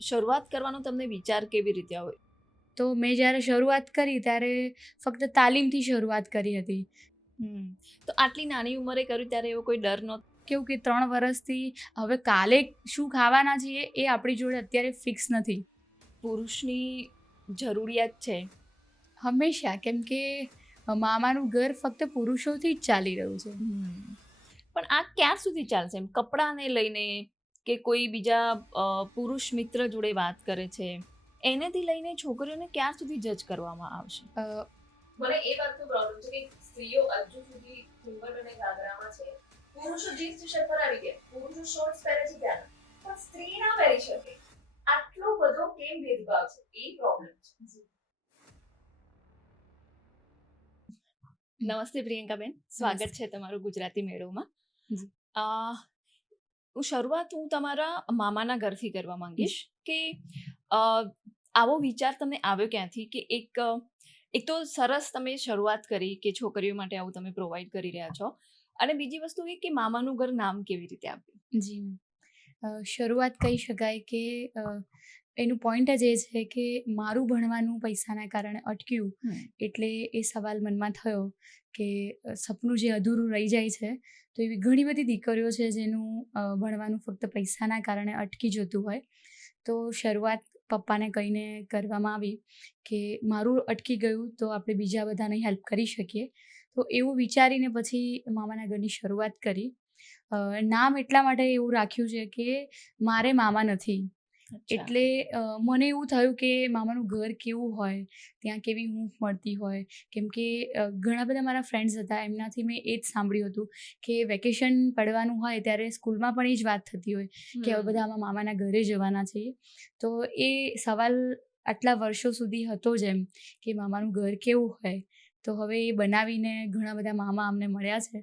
શરૂઆત કરવાનો તમને વિચાર કેવી રીતે આવ્યો? તો મેં જ્યારે શરૂઆત કરી ત્યારે ફક્ત તાલીમથી શરૂઆત કરી હતી. તો આટલી નાની ઉંમરે કર્યું ત્યારે એવો કોઈ ડર નહોતો? કેવું કે 3 વર્ષથી હવે કાલે શું ખાવાના છીએ એ આપણી જોડે અત્યારે ફિક્સ નથી. પુરુષની જરૂરિયાત છે હંમેશા, કેમ કે મામાનું ઘર ફક્ત પુરુષોથી જ ચાલી રહ્યું છે. પણ આ ક્યાં સુધી ચાલશે? એમ કપડાને લઈને કે કોઈ બીજા પુરુષ મિત્ર જોડે વાત કરે છે એનેથી લઈને છોકરીઓને ક્યાં સુધી જજ કરવામાં આવશે? મને એ વાતનો પ્રોબ્લેમ છે કે સ્ત્રીઓ હજુ સુધી ઘૂંઘટ અને ઘાઘરામાં છે. પુરુષો જીન્સ ટી-શર્ટ પર આવી ગયા, પુરુષો શોર્ટ્સ પહેરે છે ત્યારે, પણ સ્ત્રી ના પહેરી શકે. આટલો બધો કેમ ભેદભાવ છે? એ પ્રોબ્લેમ છે. નમસ્તે પ્રિયંકાબેન, સ્વાગત છે તમારું ગુજરાતી મેળોમાં. શરૂઆત હું તમારા મામાના ઘરથી કરવા માંગીશ કે આવો વિચાર તમને આવ્યો ક્યાંથી કે એક તો સરસ તમે શરૂઆત કરી કે છોકરીઓ માટે આવું તમે પ્રોવાઈડ કરી રહ્યા છો, અને બીજી વસ્તુ એ કે મામાનું ઘર નામ કેવી રીતે આપ્યું? જી શરૂઆત કહી શકાય કે એનું પોઈન્ટ જ એ છે કે મારું ભણવાનું પૈસાના કારણે અટક્યું, એટલે એ સવાલ મનમાં થયો કે સપનું જે અધૂરું રહી જાય છે, તો એવી ઘણી બધી દીકરીઓ છે જેનું ભણવાનું ફક્ત પૈસાના કારણે અટકી જતું હોય. તો શરૂઆત પપ્પાને કહીને કરવામાં આવી કે મારું અટકી ગયું તો આપણે બીજા બધાને હેલ્પ કરી શકીએ. તો એવું વિચારીને પછી મામાના ઘરની શરૂઆત કરી. નામ એટલા માટે એવું રાખ્યું છે કે મારે મામા નથી, એટલે મને એવું થયું કે મામાનું ઘર કેવું હોય, ત્યાં કેવી હૂંફ મળતી હોય. કેમ કે ઘણા બધા મારા ફ્રેન્ડ્સ હતા, એમનાથી મેં એ જ સાંભળ્યું હતું કે વેકેશન પડવાનું હોય ત્યારે સ્કૂલમાં પણ એ જ વાત થતી હોય કે હવે બધા આમાં મામાના ઘરે જવાના છીએ. તો એ સવાલ આટલા વર્ષો સુધી હતો જ એમ કે મામાનું ઘર કેવું હોય. તો હવે એ બનાવીને ઘણા બધા મામા અમને મળ્યા છે,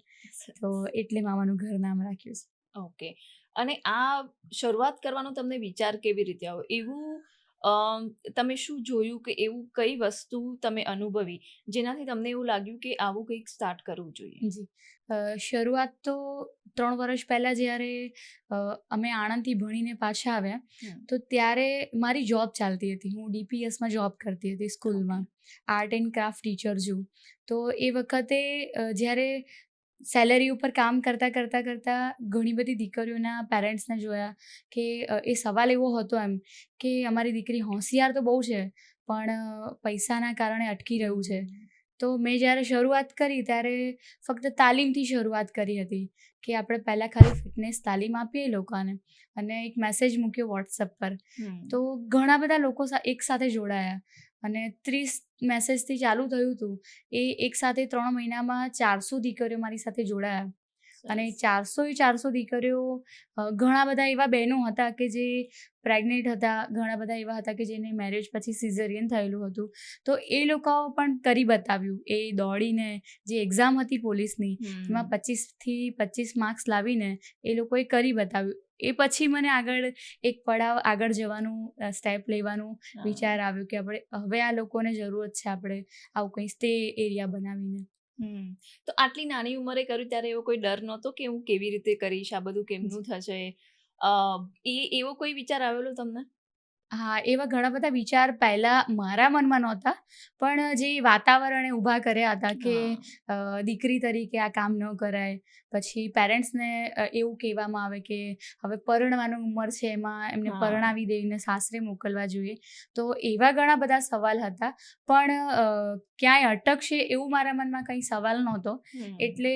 તો એટલે મામાનું ઘર નામ રાખ્યું છે. ઓકે. અને આ શરૂઆત કરવાનો તમને વિચાર કેવી રીતે આવ્યો? એવું તમે શું જોયું કે એવું કઈ વસ્તુ તમે અનુભવી જેનાથી તમને એવું લાગ્યું કે આવું કંઈક સ્ટાર્ટ કરવું જોઈએ? જી શરૂઆત તો 3 વર્ષ પહેલાં જ્યારે અમે આણંદથી ભણીને પાછા આવ્યા, તો ત્યારે મારી જોબ ચાલતી હતી. હું DPSમાં જોબ કરતી હતી સ્કૂલમાં, આર્ટ એન્ડ ક્રાફ્ટ ટીચર છું. તો એ વખતે જ્યારે સેલેરી ઉપર કામ કરતાં ઘણી બધી દીકરીઓના પેરેન્ટ્સને જોયા કે એ સવાલ એવો હતો એમ કે અમારી દીકરી હોશિયાર તો બહુ છે, પણ પૈસાના કારણે અટકી રહ્યું છે. તો મેં જ્યારે શરૂઆત કરી ત્યારે ફક્ત તાલીમથી શરૂઆત કરી હતી કે આપણે પહેલાં ખાલી ફિટનેસ તાલીમ આપીએ એ લોકોને, અને એક મેસેજ મૂક્યો વોટ્સઅપ પર. તો ઘણા બધા લોકો એકસાથે જોડાયા અને 30 મેસેજથી ચાલુ થયું હતું. એ એકસાથે 3 મહિનામાં 400 દીકરીઓ મારી સાથે જોડાયા. અને 400 દીકરીઓ, ઘણા બધા એવા બહેનો હતા કે જે પ્રેગ્નેન્ટ હતા, ઘણા બધા એવા હતા કે જેને મેરેજ પછી સિઝેરિયન થયેલું હતું. તો એ લોકોએ પણ કરી બતાવ્યું. એ દોડીને જે એક્ઝામ હતી પોલીસની, એમાં 25 માર્ક્સ લાવીને એ લોકોએ કરી બતાવ્યું. એ પછી મને આગળ એક પડાવ આગળ જવાનું, સ્ટેપ લેવાનું વિચાર આવ્યો કે આપણે હવે આ લોકોને જરૂરત છે, આપણે આવું કંઈ સ્ટે એરિયા બનાવીને. તો આટલી નાની ઉંમરે કર્યું ત્યારે એવો કોઈ ડર નહોતો કે હું કેવી રીતે કરીશ, આ બધું કેમનું થશે? એવો કોઈ વિચાર આવેલો તમને? હા, એવા ઘણા બધા વિચાર પહેલાં મારા મનમાં નહોતા, પણ જે વાતાવરણે ઊભા કર્યા હતા કે દીકરી તરીકે આ કામ ન કરાય. પછી પેરેન્ટ્સને એવું કહેવામાં આવે કે હવે પરણવાની ઉંમર છે, એમાં એમને પરણાવી દઈને સાસરે મોકલવા જોઈએ. તો એવા ઘણા બધા સવાલ હતા, પણ ક્યાંય અટકશે એવું મારા મનમાં કંઈ સવાલ નહોતો. એટલે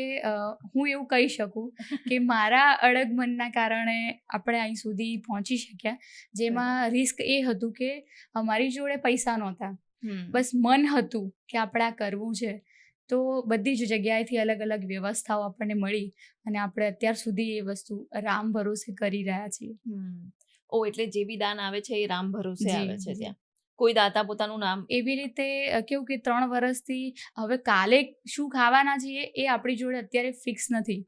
હું એવું કહી શકું કે મારા અડગ મનના કારણે આપણે અહીં સુધી પહોંચી શક્યા, જેમાં રિસ્ક એ હતું કે અમારી જોડે પૈસા નહોતા, બસ મન હતું કે આપણે આ કરવું છે. તો બધી જ જગ્યાએથી અલગ અલગ વ્યવસ્થાઓ આપણને મળી અને આપણે અત્યાર સુધી એ વસ્તુ રામ ભરોસે કરી રહ્યા છીએ. એટલે જે બી દાન આવે છે એ રામ ભરોસે આવે છે. ત્યાં કોઈ દાતા પોતાનું નામ એવી રીતે કેવું કે 3 વર્ષથી હવે કાલે શું ખાવાના છીએ એ આપણી જોડે અત્યારે ફિક્સ નથી.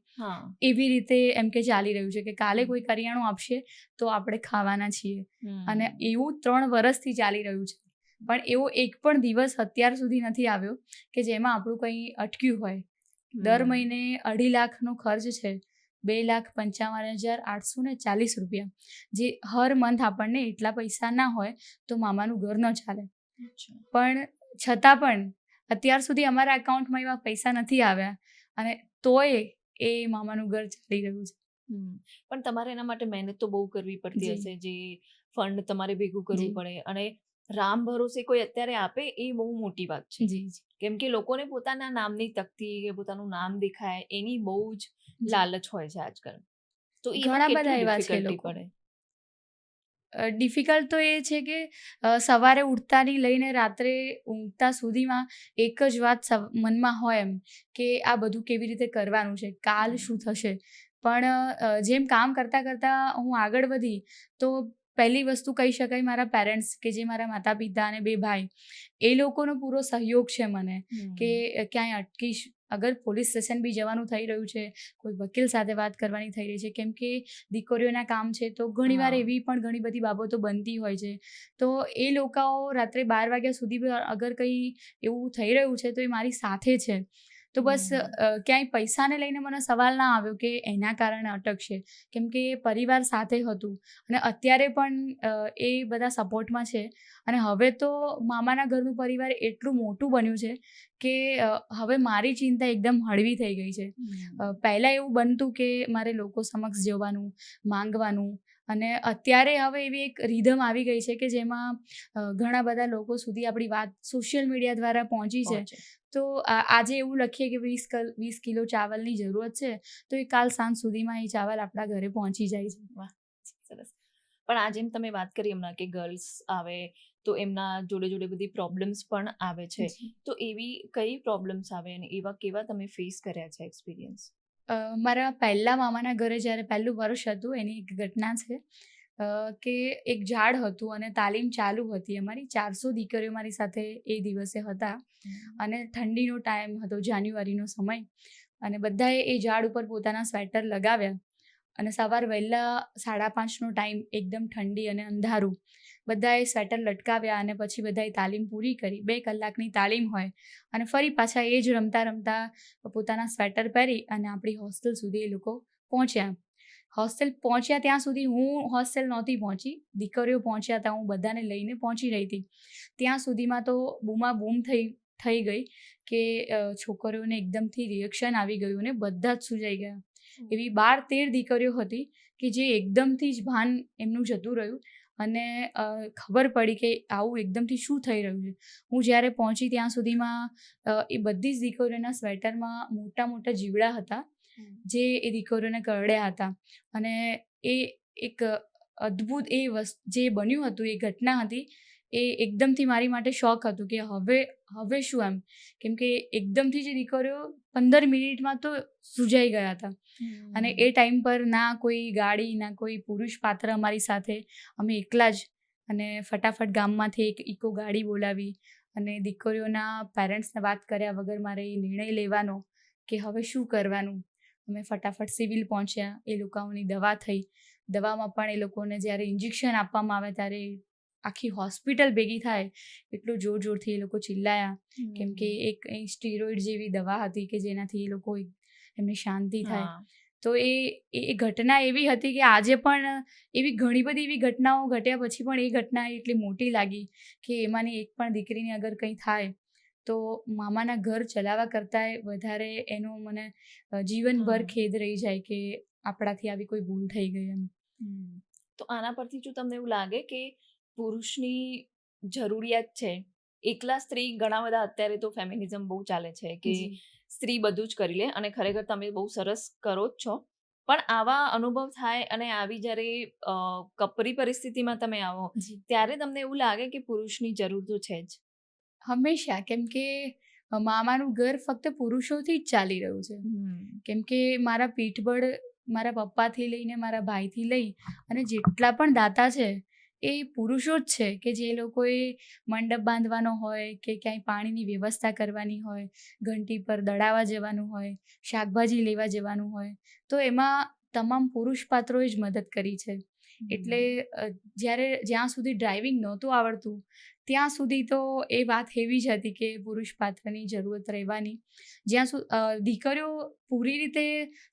એવી રીતે એમ કે ચાલી રહ્યું છે કે કાલે કોઈ કરિયાણું આપશે તો આપણે ખાવાના છીએ, અને એવું 3 વર્ષથી ચાલી રહ્યું છે. પણ એવો એક પણ દિવસ અત્યાર સુધી નથી આવ્યો કે જેમાં આપણું કંઈ અટક્યું હોય. દર મહિને 2.5 લાખનો ખર્ચ છે, ₹2,55,840, જે હર મંથ આપણને એટલા પૈસા ના હોય તો મામાનું ઘર ન ચાલે. પણ છતાં પણ અત્યાર સુધી અમારા એકાઉન્ટમાં એવા પૈસા નથી આવ્યા અને તોય એ મામાનું ઘર ચાલી રહ્યું છે. પણ તમારે એના માટે મહેનત તો બહુ કરવી પડતી જી. હશે, જે ફંડ તમારે ભેગું કરવું જી. પડે, અને રામ ભરોસે કોઈ અત્યારે આપે એ બહુ મોટી વાત છે. જી જી કેમ કે લોકોને પોતાના નામની તકતી કે પોતાનું નામ દેખાય એની બહુ જ જી. લાલચ હોય છે આજકાલ. તો એમાં ઘણા બધા કેટલું એવા છે ડિફિકલ્ટી લોકો. પડે? ડિફિકલ્ટ તો એ છે કે સવારે ઉઠતાની લઈને રાત્રે ઊંઘતા સુધીમાં એક જ વાત મનમાં હોય એમ કે આ બધું કેવી રીતે કરવાનું છે, કાલ શું થશે. પણ જેમ કામ કરતાં કરતાં હું આગળ વધી તો પહેલી વસ્તુ કહી શકાય મારા પેરેન્ટ્સ, કે જે મારા માતા પિતા અને 2 ભાઈ, એ લોકોનો પૂરો સહયોગ છે મને કે ક્યાંય અટકીશ. અગર પોલીસ સ્ટેશન બી જવાનું થઈ રહ્યું છે, કોઈ વકીલ સાથે વાત કરવાની થઈ રહી છે, કેમ કે દીકરીઓના કામ છે તો ઘણીવાર એવી પણ ઘણી બધી બાબતો બનતી હોય છે. તો એ લોકો રાત્રે 12 વાગ્યા સુધી અગર કંઈ એવું થઈ રહ્યું છે તો એ મારી સાથે છે. તો બસ ક્યાંય પૈસાને લઈને મને સવાલ ના આવ્યો કે એના કારણે અટકશે, કેમ કે પરિવાર સાથે હતું અને અત્યારે પણ એ બધા સપોર્ટમાં છે. અને હવે તો મામાના ઘરનું પરિવાર એટલું મોટું બન્યું છે કે હવે મારી ચિંતા એકદમ હળવી થઈ ગઈ છે. પહેલાં એવું બનતું કે મારે લોકો સમક્ષ જવાનું, માંગવાનું, અને અત્યારે હવે એવી એક રીધમ આવી ગઈ છે કે જેમાં ઘણા બધા લોકો સુધી આપણી વાત સોશિયલ મીડિયા દ્વારા પહોંચી છે. તો આજે એવું લખીએ કે 20 કિલો ચાવલની જરૂરત છે તો એ કાલ સાંજ સુધીમાં એ ચાવલ આપણા ઘરે પહોંચી જાય છે. વાહ, સરસ. પણ આ જેમ તમે વાત કરી હમણાં કે ગર્લ્સ આવે તો એમના જોડે જોડે બધી પ્રોબ્લેમ્સ પણ આવે છે, તો એવી કઈ પ્રોબ્લેમ્સ આવે અને એવા કેવા તમે ફેસ કર્યા છે એક્સપિરિયન્સ? મારા પહેલાં મામાના ઘરે જ્યારે પહેલું વર્ષ હતું એની એક ઘટના છે કે એક ઝાડ હતું અને તાલીમ ચાલુ હતી અમારી. 400 દીકરીઓ મારી સાથે એ દિવસે હતા અને ઠંડીનો ટાઈમ હતો, જાન્યુઆરીનો સમય, અને બધાએ એ ઝાડ ઉપર પોતાના સ્વેટર લગાવ્યા અને સવાર વહેલા 5:30નો ટાઈમ, એકદમ ઠંડી અને અંધારું, બધાએ સ્વેટર લટકાવ્યા અને પછી બધાએ તાલીમ પૂરી કરી. 2 કલાકની તાલીમ હોય અને ફરી પાછા એ જ રમતા રમતા પોતાના સ્વેટર પહેરી અને આપણી હોસ્ટેલ સુધી એ લોકો પહોંચ્યા. હોસ્ટેલ પહોંચ્યા ત્યાં સુધી હું હોસ્ટેલ નહોતી પહોંચી, દીકરીઓ પહોંચ્યા હતા, હું બધાને લઈને પહોંચી રહી હતી. ત્યાં સુધીમાં તો બૂમાબૂમ થઈ ગઈ કે છોકરીઓને એકદમથી રિએક્શન આવી ગયું અને બધા જ સૂજાઈ ગયા. એવી 12-13 દીકરીઓ હતી કે જે એકદમથી જ ભાન એમનું જતું રહ્યું અને ખબર પડી કે આવું એકદમથી શું થઈ રહ્યું છે. હું જ્યારે પહોંચી ત્યાં સુધીમાં એ બધી જ દીકરીઓના સ્વેટરમાં મોટા મોટા જીવડા હતા જે એ દીકરીઓને કરડ્યા હતા. અને એ એક અદ્ભુત જે બન્યું હતું, એ ઘટના હતી, એ એકદમથી મારી માટે શોક હતું કે હવે શું એમ, કેમ કે એકદમથી જે દીકરીઓ 15 મિનિટમાં તો સૂજાઈ ગયા હતા. અને એ ટાઈમ પર ના કોઈ ગાડી, ના કોઈ પુરુષ પાત્ર અમારી સાથે, અમે એકલા જ. અને ફટાફટ ગામમાંથી એક ઇકો ગાડી બોલાવી અને દીકરીઓના પેરેન્ટ્સને વાત કર્યા વગર મારે એ નિર્ણય લેવાનો કે હવે શું કરવાનું. અમે ફટાફટ સિવિલ પહોંચ્યા, એ લોકોની દવા થઈ. દવામાં પણ એ લોકોને જ્યારે ઇન્જેક્શન આપવામાં આવે ત્યારે આખી હોસ્પિટલ ભેગી થાય એટલું જોર જોરથી એ લોકો ચિલ્લાયા, કેમ કે એક સ્ટીરોઇડ જેવી દવા હતી કે જેનાથી એ લોકો એમને શાંતિ થાય. તો એ ઘટના એવી હતી કે આજે પણ એવી ઘણી બધી એવી ઘટનાઓ ઘટ્યા પછી પણ એ ઘટના એટલી મોટી લાગી કે એમાંની એક પણ દીકરીને અગર કંઈ થાય તો મામાના ઘર ચલાવવા કરતાંય વધારે એનો મને જીવનભર ખેદ રહી જાય કે આપણાથી આવી કોઈ ભૂલ થઈ ગઈ એમ. તો આના પરથી જો તમને એવું લાગે કે પુરુષની જરૂરિયાત છે, એકલા સ્ત્રી, ઘણા બધા અત્યારે તો ફેમિનિઝમ બહુ ચાલે છે કે સ્ત્રી બધું જ કરી લે, અને ખરેખર તમે બહુ સરસ કરો જ છો, પણ આવા અનુભવ થાય અને આવી જ્યારે કપરી પરિસ્થિતિમાં તમે આવો ત્યારે તમને એવું લાગે કે પુરુષની જરૂર તો છે જ? હંમેશા, કેમ કે મામાનું ઘર ફક્ત પુરુષોથી જ ચાલી રહ્યું છે. કેમ કે મારા પીઠબળ મારા પપ્પાથી લઈને મારા ભાઈથી લઈ અને જેટલા પણ દાતા છે એ પુરુષો જ છે કે જે લોકોએ મંડપ બાંધવાનો હોય કે ક્યાંય પાણીની વ્યવસ્થા કરવાની હોય, ઘંટી પર દળાવવા જવાનું હોય, શાકભાજી લેવા જવાનું હોય, તો એમાં તમામ પુરુષ પાત્રોએ જ મદદ કરી છે. એટલે જ્યાં સુધી ડ્રાઇવિંગ નહોતું આવડતું ત્યાં સુધી તો એ વાત એવી જ હતી કે પુરુષ પાત્રની જરૂરત રહેવાની. દીકરીઓ પૂરી રીતે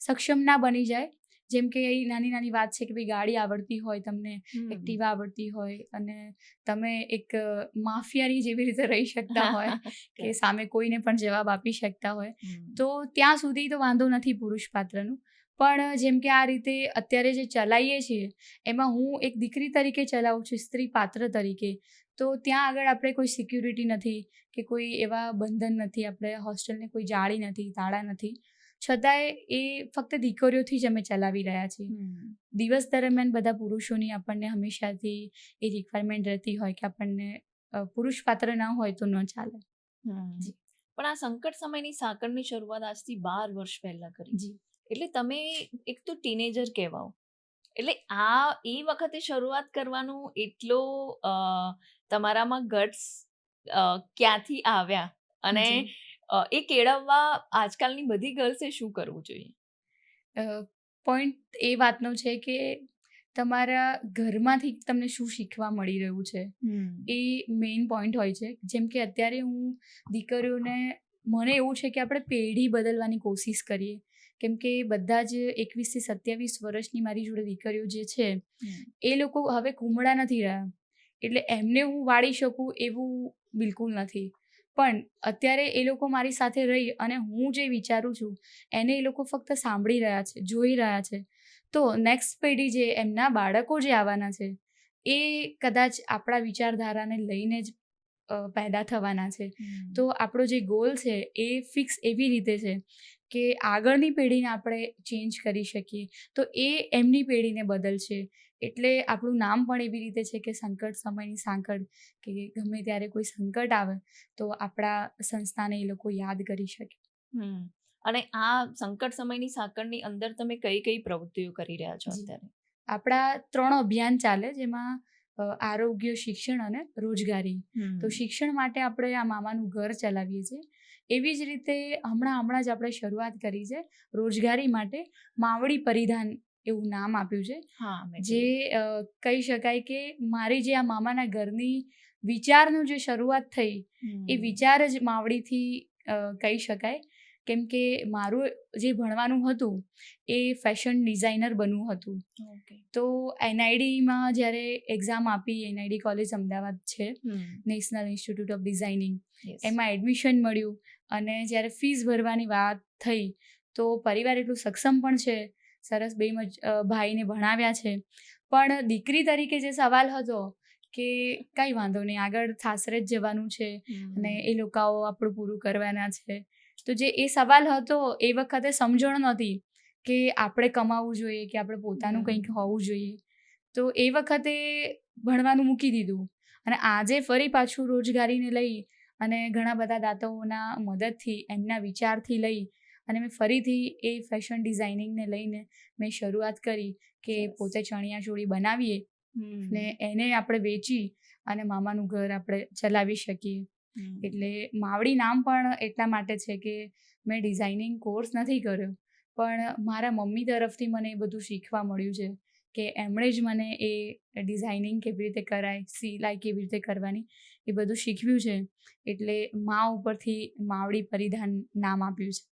સક્ષમ ના બની જાય જેમ કે એ નાની નાની વાત છે કે ભાઈ ગાડી આવડતી હોય તમને, એક્ટિવા આવડતી હોય અને તમે એક માફિયાની જેવી રીતે રહી શકતા હોય કે સામે કોઈને પણ જવાબ આપી શકતા હોય, તો ત્યાં સુધી તો વાંધો નથી પુરુષ પાત્રનું. પણ જેમ કે આ રીતે અત્યારે જે ચલાવીએ છીએ એમાં હું એક દીકરી તરીકે ચલાવું છું, સ્ત્રી પાત્ર તરીકે, તો ત્યાં આગળ આપણે કોઈ સિક્યુરિટી નથી કે કોઈ એવા બંધન નથી, આપણે હોસ્ટેલને કોઈ જાળી નથી, તાળા નથી, છતાંય એ ફક્ત દીકરીઓથી જ અમે ચલાવી રહ્યા છીએ. દિવસ દરમિયાન બધા પુરુષોની આપણને હંમેશાથી એ રિક્વાયરમેન્ટ રહેતી હોય કે આપણને પુરુષ પાત્ર ના હોય તો ન ચાલે. પણ આ સંકટ સમયની સાંકળની શરૂઆત આજથી 12 વર્ષ પહેલા કરી. જી. એટલે તમે એક તો ટીનેજર કહેવાઓ, એટલે આ એ વખતે શરૂઆત કરવાનું એટલો તમારામાં ગટ્સ ક્યાંથી આવ્યા અને એ કેળવવા આજકાલની બધી ગર્લ્સે શું કરવું જોઈએ? પોઈન્ટ એ વાતનો છે કે તમારા ઘરમાંથી તમને શું શીખવા મળી રહ્યું છે એ મેઇન પોઈન્ટ હોય છે. જેમ કે અત્યારે હું દીકરીઓને, મને એવું છે કે આપણે પેઢી બદલવાની કોશિશ કરીએ, કેમ કે બધા જ 21 થી 27 વર્ષની મારી જોડે દીકરીઓ જે છે એ લોકો હવે કુમળા નથી રહ્યા, એટલે એમને હું વાળી શકું એવું બિલકુલ નથી. પણ અત્યારે એ લોકો મારી સાથે રહી અને હું જે વિચારું છું એને એ લોકો ફક્ત સાંભળી રહ્યા છે, જોઈ રહ્યા છે. તો નેક્સ્ટ પેઢી જે એમના બાળકો જે આવવાના છે એ કદાચ આપણા વિચારધારાને લઈને જ પેદા થવાના છે. તો આપણો જે ગોલ છે એ ફિક્સ એવી રીતે છે કે આગળની પેઢીને આપણે ચેન્જ કરી શકીએ તો એ એમની પેઢીને બદલશે. એટલે આપણું નામ પણ એવી રીતે છે કે સંકટ સમયની સાંકળ, કે ગમે ત્યારે કોઈ સંકટ આવે તો આપણા સંસ્થાને એ લોકો યાદ કરી શકે. અને આ સંકટ સમયની સાંકળની અંદર તમે કઈ કઈ પ્રવૃત્તિઓ કરી રહ્યા છો અત્યારે? આપણા 3 અભિયાન ચાલે, જેમાં આરોગ્ય, શિક્ષણ અને રોજગારી. તો શિક્ષણ માટે આપણે આ મામાનું ઘર ચલાવીએ છીએ. એવી જ રીતે હમણાં જ આપણે શરૂઆત કરી છે રોજગારી માટે માવડી પરિધાન એવું નામ આપ્યું છે. જે કહી શકાય કે મારી જે આ મામાના ઘરની વિચારનું જે શરૂઆત થઈ એ વિચાર જ માવડીથી કહી શકાય. કેમ કે મારું જે ભણવાનું હતું એ ફેશન ડિઝાઇનર બનવું હતું. તો NIDમાં જ્યારે એક્ઝામ આપી, NID કોલેજ અમદાવાદ છે, નેશનલ ઇન્સ્ટિટ્યૂટ ઓફ ડિઝાઇનિંગ, એમાં એડમિશન મળ્યું અને જ્યારે ફીસ ભરવાની વાત થઈ તો પરિવાર એટલું સક્ષમ પણ છે, સરસ 2 ભાઈને ભણાવ્યા છે, પણ દીકરી તરીકે જે સવાલ હતો કે કંઈ વાંધો નહીં, આગળ સાસરે જ જવાનું છે અને એ લોકોઓ આપણું પૂરું કરવાના છે. તો જે એ સવાલ હતો એ વખતે સમજણ નહોતી કે આપણે કમાવું જોઈએ, કે આપણે પોતાનું કંઈક હોવું જોઈએ. તો એ વખતે ભણવાનું મૂકી દીધું અને આજે ફરી પાછું રોજગારીને લઈ અને ઘણા બધા દાતાઓના મદદથી, એમના વિચારથી લઈ અને મેં ફરીથી એ ફેશન ડિઝાઇનિંગને લઈને મેં શરૂઆત કરી કે પોતે ચણિયા ચોળી બનાવીએ ને એને આપણે વેચી અને મામાનું ઘર આપણે ચલાવી શકીએ. એટલે માવડી નામ પણ એટલા માટે છે કે મેં ડિઝાઇનિંગ કોર્સ નથી કર્યો, પણ મારા મમ્મી તરફથી મને એ બધું શીખવા મળ્યું છે કે એમણે જ મને એ ડિઝાઇનિંગ કેવી રીતે કરાય, સિલાઈ કેવી રીતે કરવાની એ બધું શીખવ્યું છે. એટલે મા ઉપરથી માવડી પરિધાન નામ આપ્યું છે.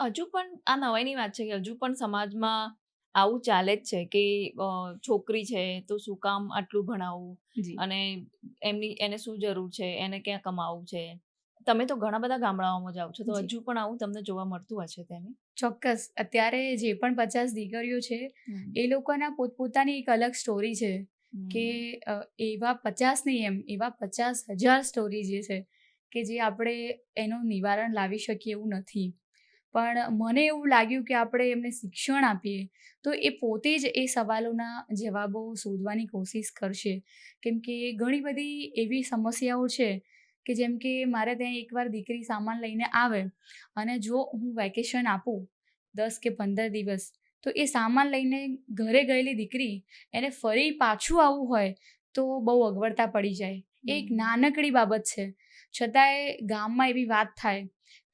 હજુ પણ આ નવાઈની વાત છે કે હજુ પણ સમાજમાં આવું ચાલે જ છે કે છોકરી છે તો શું કામ આટલું ભણાવવું અને એને શું જરૂર છે, એને ક્યાં કમાવું છે. તમે તો ઘણા બધા ગામડાઓમાં જાઓ છો, તો હજુ પણ આવું તમને જોવા મળતું હશે તેને? ચોક્કસ. અત્યારે જે પણ 50 દીકરીઓ છે એ લોકોના પોતપોતાની એક અલગ સ્ટોરી છે કે એવા 50 નહીં, એમ એવા 50,000 સ્ટોરી જે છે કે જે આપણે એનું નિવારણ લાવી શકીએ એવું નથી. પણ મને એવું લાગ્યું કે આપણે એમને શિક્ષણ આપીએ તો એ પોતે જ એ સવાલોના જવાબો શોધવાની કોશિશ કરશે. કેમ કે ઘણી બધી એવી સમસ્યાઓ છે કે જેમ કે મારે ત્યાં એકવાર દીકરી સામાન લઈને આવે અને જો હું વેકેશન આપું 10 કે 15 દિવસ, તો એ સામાન લઈને ઘરે ગયેલી દીકરી એને ફરી પાછું આવવું હોય તો બહુ અગવડતા પડી જાય. એ એક નાનકડી બાબત છે, છતાંય ગામમાં એવી વાત થાય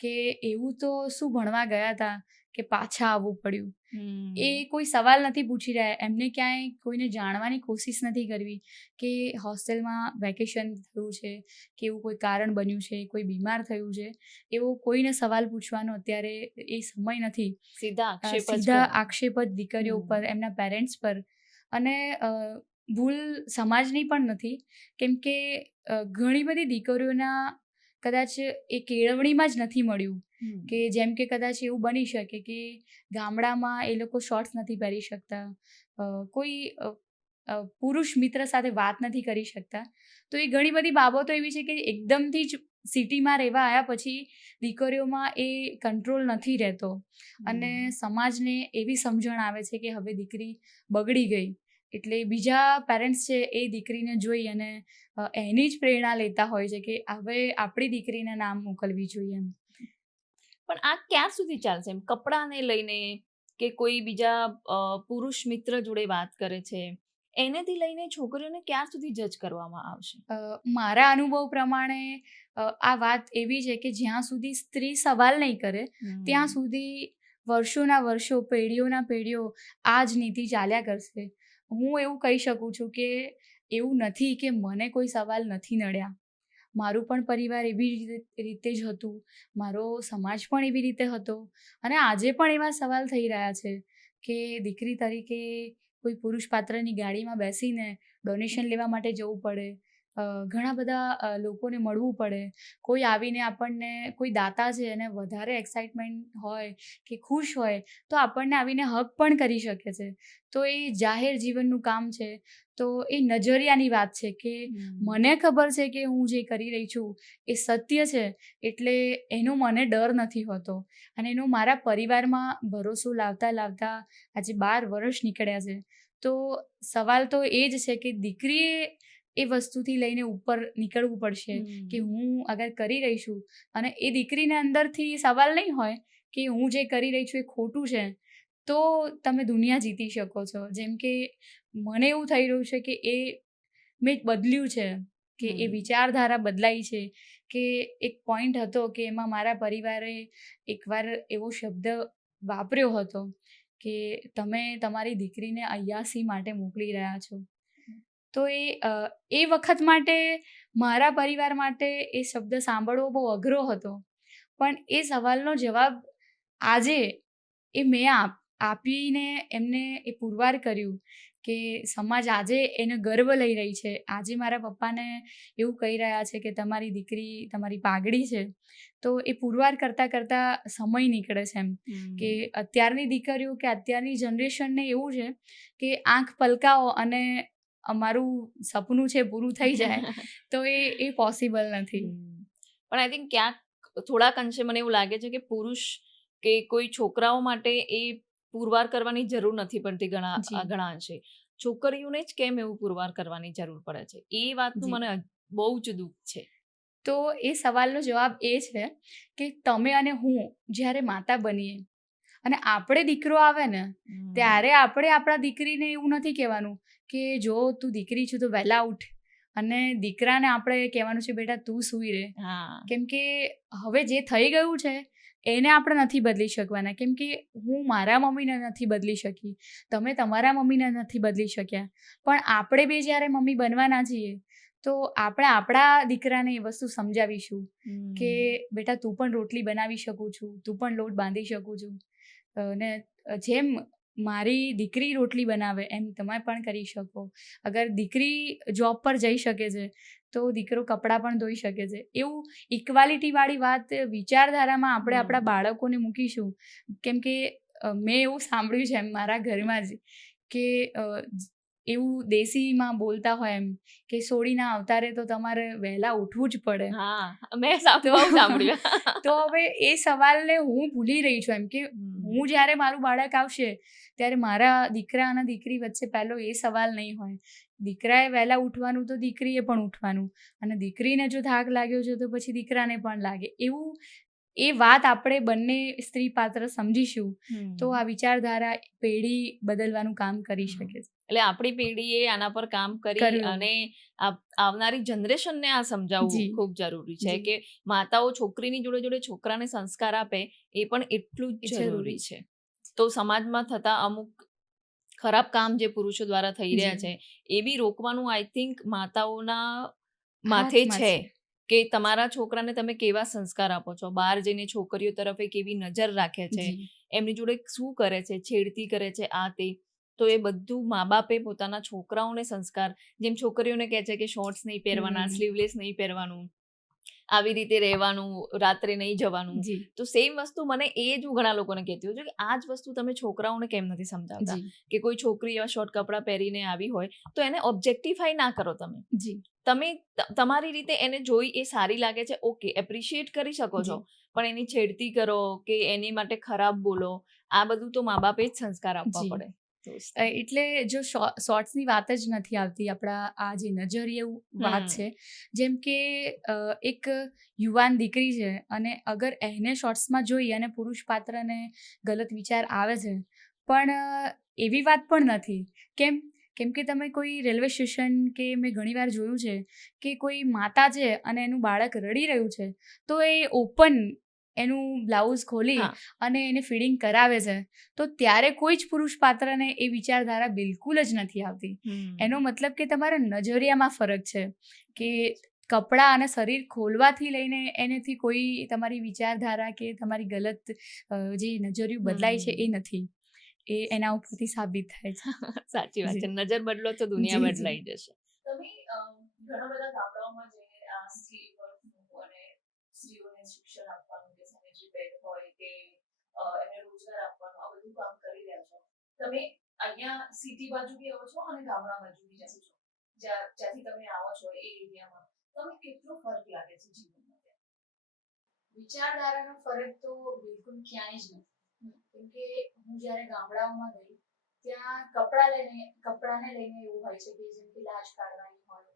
કે એવું તો શું ભણવા ગયા હતા કે પાછા આવવું પડ્યું. એ હમ. કોઈ સવાલ નથી પૂછી રહ્યા, એમને ક્યાંય કોઈને જાણવાની કોશિશ નથી કરવી કે હોસ્ટેલમાં વેકેશન થયું છે કે એવું કોઈ કારણ બન્યું છે, કોઈ બીમાર થયું છે, એવો કોઈને સવાલ પૂછવાનો અત્યારે એ સમય નથી. સીધા આક્ષેપ જ સીધા કરવાના. આક્ષેપ જ દીકરીઓ હમ. ઉપર, એમના પેરેન્ટ્સ પર. અને ભૂલ સમાજની પણ નથી, કેમ કે ઘણી બધી દીકરીઓના કદાચ એ કેળવણીમાં જ નથી મળ્યું. હમ. કે જેમ કે કદાચ એવું બની શકે કે ગામડામાં એ લોકો શોર્ટ્સ નથી પહેરી શકતા, કોઈ પુરુષ મિત્ર સાથે વાત નથી કરી શકતા. તો એ ઘણી બધી બાબતો એવી છે કે એકદમથી જ સિટીમાં રહેવા આવ્યા પછી દીકરીઓમાં એ કંટ્રોલ નથી રહેતો અને સમાજને એવી સમજણ આવે છે કે હવે દીકરી બગડી ગઈ, એટલે બીજા પેરેન્ટ્સ છે એ દીકરીને જોઈ અને એની જ પ્રેરણા લેતા હોય છે કે હવે આપણી દીકરીને નામ મોકલવી જોઈએ એમ. પણ આ ક્યાં સુધી ચાલશે એમ? કપડાને લઈને કે કોઈ બીજા પુરુષ મિત્ર જોડે વાત કરે છે, એનેથી લઈને છોકરીઓને ક્યાં સુધી જજ કરવામાં આવશે? મારા અનુભવ પ્રમાણે આ વાત એવી છે કે જ્યાં સુધી સ્ત્રી સવાલ નહીં કરે ત્યાં સુધી વર્ષોના વર્ષો, પેઢીઓના પેઢીઓ આ જ નીતિ ચાલ્યા કરશે. હું એવું કહી શકું છું કે એવું નથી કે મને કોઈ સવાલ નથી નડ્યા. મારું પણ પરિવાર એવી રીતે જ હતું, મારો સમાજ પણ એવી રીતે હતો અને આજે પણ એવા સવાલ થઈ રહ્યા છે કે દીકરી તરીકે કોઈ પુરુષ પાત્રની ગાડીમાં બેસીને ડોનેશન લેવા માટે જવું પડે, ઘણા બધા લોકોને મળવું પડે, કોઈ આવીને આપણને, કોઈ દાતા છે અને વધારે એક્સાઇટમેન્ટ હોય કે ખુશ હોય તો આપણને આવીને હગ પણ કરી શકે છે. તો એ જાહેર જીવનનું કામ છે, તો એ નજરિયાની વાત છે કે મને ખબર છે કે હું જે કરી રહી છું એ સત્ય છે, એટલે એનો મને ડર નથી હોતો અને એનો મારા પરિવારમાં ભરોસો લાવતા લાવતા આજે 12 વર્ષ નીકળ્યા છે. તો સવાલ તો એ જ છે કે દીકરીએ એ વસ્તુથી લઈને ઉપર નીકળવું પડશે કે હું અગર કરી રહી છું અને એ દીકરીને અંદરથી સવાલ નહીં હોય કે હું જે કરી રહી છું એ ખોટું છે, તો તમે દુનિયા જીતી શકો છો. જેમ કે મને એવું થઈ રહ્યું છે કે એ મેં બદલ્યું છે, કે એ વિચારધારા બદલાઈ છે, કે એક પોઈન્ટ હતો કે એમાં મારા પરિવારે એકવાર એવો શબ્દ વાપર્યો હતો કે તમે તમારી દીકરીને અય્યાસી માટે મોકલી રહ્યા છો. તો એ વખત માટે મારા પરિવાર માટે એ શબ્દ સાંભળવો બહુ અઘરો હતો, પણ એ સવાલનો જવાબ આજે એ મેં આપીને એમને એ પુરવાર કર્યું કે સમાજ આજે એને ગર્વ લઈ રહી છે. આજે મારા પપ્પાને એવું કહી રહ્યા છે કે તમારી દીકરી તમારી પાઘડી છે. તો એ પુરવાર કરતાં કરતાં સમય નીકળે છે એમ કે અત્યારની દીકરીઓ કે અત્યારની જનરેશનને એવું છે કે આંખ પલકાવો અને અમારું સપનું છે પૂરું થઈ જાય, તો એ પોસિબલ નથી. પણ આઈ થિંક ક્યાંક થોડાક અંશે મને એવું લાગે છે કે પુરુષ કે કોઈ છોકરાઓ માટે એ પુરવાર કરવાની જરૂર નથી પડતી ઘણા અંશે. છોકરીઓને જ કેમ એવું પુરવાર કરવાની જરૂર પડે છે, એ વાતનું મને બહુ જ દુઃખ છે. તો એ સવાલનો જવાબ એ છે કે તમે અને હું જ્યારે માતા બનીએ અને આપણે દીકરો આવે ને ત્યારે આપણે આપણા દીકરીને એવું નથી કહેવાનું કે જો તું દીકરી છું તો વહેલા ઉઠ, અને દીકરાને આપણે કહેવાનું છે બેટા તું સૂઈ રહે. કેમ કે હવે જે થઈ ગયું છે એને આપણે નથી બદલી શકવાના, કેમ કે હું મારા મમ્મીને નથી બદલી શકી, તમે તમારા મમ્મીને નથી બદલી શક્યા, પણ આપણે બે જ્યારે મમ્મી બનવાના છીએ તો આપણે આપણા દીકરાને એ વસ્તુ સમજાવીશું કે બેટા તું પણ રોટલી બનાવી શકું છું, તું પણ લોટ બાંધી શકું છું, અને જેમ મારી દીકરી રોટલી બનાવે એમ તમે પણ કરી શકો. અગર દીકરી જોબ પર જઈ શકે છે તો દીકરો કપડાં પણ ધોઈ શકે છે. એવું ઇક્વાલિટીવાળી વાત વિચારધારામાં આપણે આપણા બાળકોને મૂકીશું. કેમ કે મેં એવું સાંભળ્યું છે એમ મારા ઘરમાં જ કે એવું દેશીમાં બોલતા હોય એમ કે સોડીના અવતારે તો તમારે વહેલા ઉઠવું જ પડે. મેં સાંભળ્યું. તો હવે એ સવાલને હું ભૂલી રહી છું એમ કે હું જ્યારે મારું બાળક આવશે ત્યારે મારા દીકરા અને દીકરી વચ્ચે પહેલો એ સવાલ નહીં હોય. દીકરાએ વહેલા ઉઠવાનું તો દીકરીએ પણ ઉઠવાનું, અને દીકરીને જો થાક લાગ્યો છે તો પછી દીકરાને પણ લાગે. એવું એ વાત આપણે બંને સ્ત્રી પાત્ર સમજીશું તો આ વિચારધારા પેઢી બદલવાનું કામ કરી શકે છે. એટલે આપણી પેઢીએ આના પર કામ કરી કરવું. અને આવનારી જનરેશનને આ સમજાવવું જી. ખૂબ જરૂરી છે જી. કે માતાઓ છોકરીની જોડે જોડે છોકરાને સંસ્કાર આપે એ પણ એટલું જ જરૂરી જરૂરી છે. તો સમાજમાં થતા અમુક ખરાબ કામ જે પુરુષો દ્વારા થઈ રહ્યા જી. છે એ બી રોકવાનું આઈ થિંક માતાઓના માથે હાથમાં છે છે. કે તમારા છોકરાને તમે કેવા સંસ્કાર આપો છો, બહાર જઈને છોકરીઓ તરફ એ કેવી નજર રાખે છે, જી. એમની જોડે શું કરે છે, છેડતી કરે છે, આ તે. તો એ બધું મા બાપે પોતાના છોકરાઓને સંસ્કાર, જેમ છોકરીઓને કહે છે કે શોર્ટ્સ નહીં પહેરવાના, સ્લીવલેસ નહીં પહેરવાનું, આવી રીતે રહેવાનું, રાત્રે નહીં જવાનું. જી. તો સેમ વસ્તુ મને એ જ હું ઘણા લોકોને કહેતી હોઉં છું કે આ જ વસ્તુ તમે છોકરાઓને કેમ નથી સમજાવતા જી. કે કોઈ છોકરી એવા શોર્ટ કપડાં પહેરીને આવી હોય તો એને ઓબ્જેક્ટિફાઈ ના કરો તમે. જી. તમે તમારી રીતે એને જોઈ એ સારી લાગે છે, ઓકે, એપ્રિશિએટ કરી શકો છો, પણ એની છેડતી કરો કે એની માટે ખરાબ બોલો, આ બધું તો મા બાપે જ સંસ્કાર આપવા જી. પડે. એટલે જો શોર્ટ્સની વાત જ નથી આવતી, આપણા આ જે નજરિયું વાત છે, જેમ કે એક યુવાન દીકરી છે અને અગર એને શોર્ટ્સમાં જોઈ અને પુરુષ પાત્રને ગલત વિચાર આવે છે, પણ એવી વાત પણ નથી. કેમ કે તમે કોઈ રેલવે સ્ટેશન કે મેં ઘણીવાર જોયું છે કે કોઈ માતા છે અને એનું બાળક રડી રહ્યું છે તો એ ઓપન એનું બ્લાઉઝ ખોલી અને એને ફીડિંગ કરાવે છે, તો ત્યારે કોઈ જ પુરુષ પાત્રને એ વિચારધારા બિલકુલ જ નથી આવતી. એનો મતલબ કે તમારા નજરિયામાં ફરક છે કે કપડાં અને શરીર ખોલવાથી લઈને એનેથી કોઈ તમારી વિચારધારા કે તમારી ગલત જે નજરિયું બદલાય છે એ નથી. એ એના ઉપરથી સાબિત થાય છે. સાચી વાત છે. નજર બદલો તો દુનિયા બદલાઈ જશે. તમે ઘણા બધા ગામડાઓમાં જઈને આ સ્ત્રી વર્ગનું અને સ્ત્રીઓને શિક્ષણ આપવાનું કે સેનેટરી પેડ હોય કે એમને રોજગાર આપવાનું આ બધું કામ કરી રહ્યા છો. તમે અહીંયા સિટી બાજુ બી આવો છો અને ગામડા બાજુ બી જાઓ છો. જ્યાંથી તમે આવો છો એ એરિયામાં તમને કેટલો ફરક લાગે છે જીવનમાં? વિચારધારાનો ફરક તો બિલકુલ ક્યાંય જ નથી. કેમકે હું જ્યારે ગામડાઓમાં ગઈ ત્યાં કપડાને લઈને એવું હોય છે કે જેમ કે લાજ કાઢવાની હોય,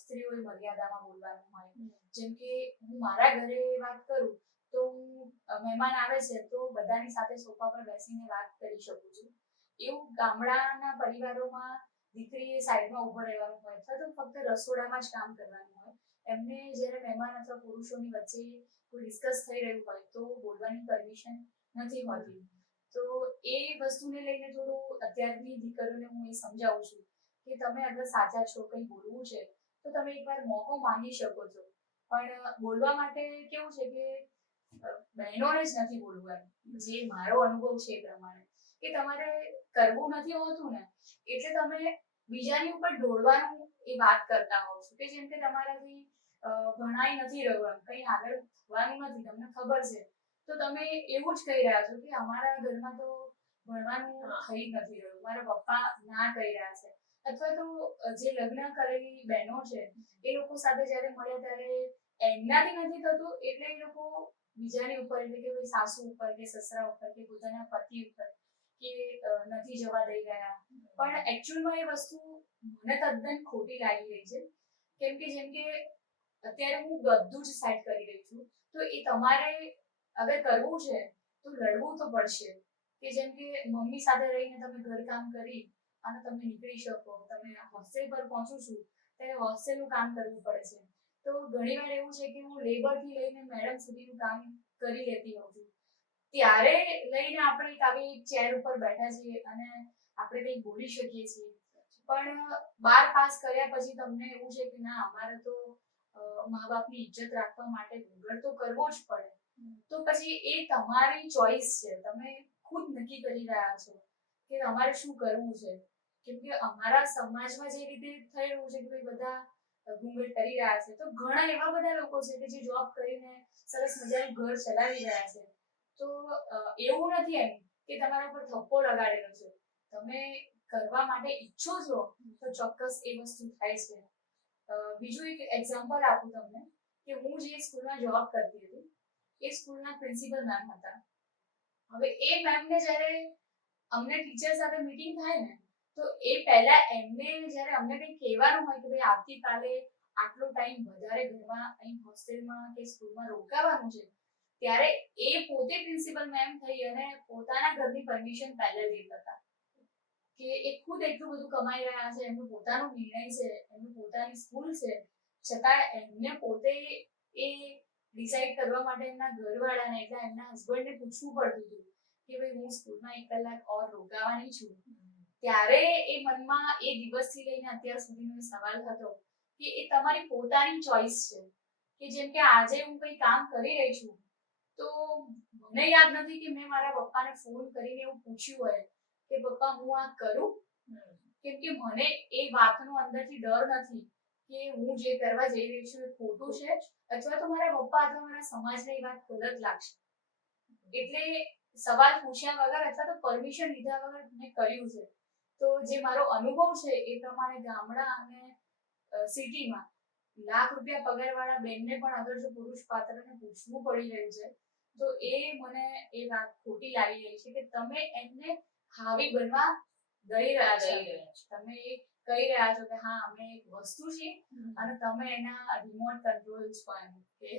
સ્ત્રીઓએ મર્યાદામાં બોલવાનું હોય. જેમ કે હું મારા ઘરે વાત કરું તો મહેમાન આવે છે તો બધાની સાથે સોફા પર બેસીને વાત કરી શકું છું. એવું ગામડાના પરિવારોમાં દીકરીએ સાઈડમાં ઊભો રહેવાનું હોય અથવા તો ફક્ત રસોડામાં જ કામ કરવાનું હોય. એમને જ્યારે મહેમાન અથવા પુરુષોની વચ્ચે કોઈ ડિસ્કસ થઈ રહ્યું હોય તો બોલવાની પરમિશન નથી હોતી. તો એ વસ્તુને લઈને થોડું અત્યારની દીકરીઓને હું એ સમજાવું છું કે તમે અગર સાચા છો, કંઈ બોલવું છે તો તમે એકવાર મોકો માંગી શકો છો. પણ બોલવા માટે કેવું છે કે બહેનોને જ નથી બોલવું. જે મારો અનુભવ છે એ પ્રમાણે કે તમારે કરવું નથી હોતું ને એટલે તમે બીજાની ઉપર ઢોળવાનું એ વાત કરતા હોવ છો કે જેમ કે તમારાથી ભણાઈ નથી રહ્યું, કંઈ આગળ થવાનું નથી, તમને ખબર છે તો તમે એવું જ કહી રહ્યા છો કે અમારા ઘરમાં તો ભણવાનું થઈ નથી રહ્યું, મારા પપ્પા ના કહી રહ્યા છે. અથવા તો જે લગ્ન કરેલી બહેનો છે એ લોકો સાથે જ્યારે મળ્યા ત્યારે એમનાથી નથી થતું એટલે એ લોકો બીજાની ઉપર એટલે કે સાસુ ઉપર કે સસરા ઉપર કે પોતાના પતિ ઉપર કે નથી જવા દઈ રહ્યા. પણ એકચ્યુઅલમાં એ વસ્તુ મને તદ્દન ખોટી લાગી રહી છે. કેમ કે જેમ કે અત્યારે હું બધું જ સેટ કરી રહી છું તો એ તમારે અગર કરવું છે તો લડવું તો પડશે. કે જેમ કે મમ્મી સાથે રહીને તમે ઘરકામ કરી અને તમે નીકળી શકો, તમે હોસ્ટેલ પર પહોંચું છું ત્યારે હોસ્ટેલનું કામ કરવું પડે છે. તો ઘણીવાર એવું છે કે હું લેબરથી લઈને મેડમ સુધીનું કામ કરી લેતી હોઉં છું. ત્યારે લઈને આપણે આવી ચેર ઉપર બેઠા છીએ અને આપણે કંઈક બોલી શકીએ છીએ. પણ 12 પાસ કર્યા પછી તમને એવું છે કે ના અમારે તો મા બાપની ઇજ્જત રાખવા માટે ઘર તો કરવો જ પડે. તો પછી એ તમારી ચોઈસ છે. તમે ખુદ નક્કી કરી રહ્યા છો કે તમારે શું કરવું છે. કેમ કે અમારા સમાજમાં જે રીતે થઈ રહ્યું છે કે બધા ઘૂંઘટ કરી રહ્યા છે તો ઘણા એવા બધા લોકો છે કે જે જોબ કરીને સરસ મજાનું ઘર ચલાવી રહ્યા છે. તો એવું નથી એમ કે તમારા પર થપ્પો લગાડેલો છે. તમે કરવા માટે ઈચ્છો છો તો ચોક્કસ એ વસ્તુ થાય છે. બીજું એક એક્ઝામ્પલ આપું તમને કે હું જે સ્કૂલમાં જોબ કરતી હતી એ સ્કૂલના પ્રિન્સિપલ મેમ હતા. હવે એ મેમને જ્યારે અમને ટીચર સાથે મીટિંગ થાય ને તો એ પહેલા એમને જ્યારે અમને કંઈ કહેવાનું હોય કે ભાઈ આવતીકાલે આટલો ટાઈમ વધારે ઘરમાં અહીં હોસ્ટેલમાં કે સ્કૂલમાં રોકાવાનું છે ત્યારે એ પોતે પ્રિન્સિપલ મેમ થઈ અને પોતાના ઘરની પરમિશન પહેલા લેતા હતા. કે એ ખુદ એટલું બધું કમાઈ રહ્યા છે, એમનું પોતાનું નિર્ણય છે, એમનું પોતાની સ્કૂલ છે, છતાં એમને પોતે એ ડિસાઈડ કરવા માટે એમના ઘરવાળાને એટલે એમના હસબન્ડને પૂછવું પડતું હતું કે ભાઈ હું સ્કૂલમાં 1 કલાક ઓર રોકાવાની છું. ત્યારે એ મનમાં એ દિવસથી લઈને અત્યાર સુધીનો સવાલ હતો કે એ તમારી પોતાની ચોઈસ છે કે જેમ કે આજે હું કંઈ કામ કરી રહી છું તો મને યાદ નથી કે મેં મારા પપ્પાને ફોન કરીને એવું પૂછ્યું હોય કે પપ્પા હું આ કરું, કેમ કે મને એ વાતનો અંદરથી ડર નથી કે હું જે કરવા જઈ રહી છું એ ખોટું છે અથવા તો મારા પપ્પા અથવા મારા સમાજને એ વાત ગલત લાગશે. એટલે સવાલ પૂછ્યા વગર અથવા તો પરમિશન લીધા વગર મેં કર્યું છે. તો જે મારો અનુભવ છે એ પ્રમાણે ગામડા અને સિટીમાં લાખ રૂપિયા પગારવાળા બેનને પણ અગર જો પુરુષ પાત્રને પૂછવું પડી રહ્યું છે તો એ મને એ વાત ખોટી લાગી રહી છે કે તમે એમને હાવી બનવા દઈ રહ્યા છો. તમે એ કહી રહ્યા છો કે હા અમે એક વસ્તુ છીએ અને તમે એના રિમોટ કંટ્રોલ્સ પણ કે